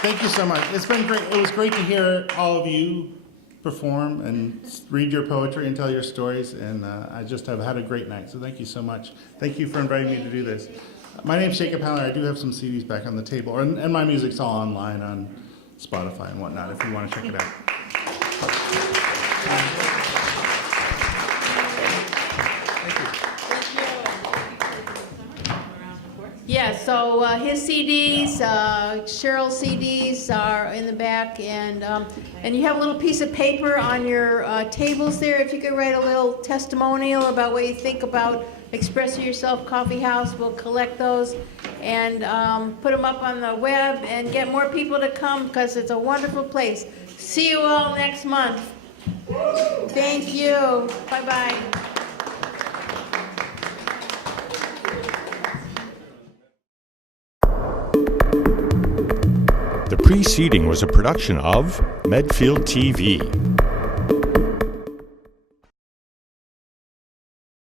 Thank you so much. It's been great. It was great to hear all of you perform and read your poetry and tell your stories, and I just have had a great night, so thank you so much. Thank you for inviting me to do this. My name's Jacob Haller. I do have some CDs back on the table, and my music's all online on Spotify and whatnot if you want to check it out. Yeah, so his CDs, Cheryl's CDs are in the back, and you have a little piece of paper on your tables there. If you could write a little testimonial about what you think about Expresso Yourself Coffeehouse, we'll collect those and put them up on the web and get more people to come because it's a wonderful place. See you all next month. Thank you. Bye-bye. preceding was a production of Medfield TV.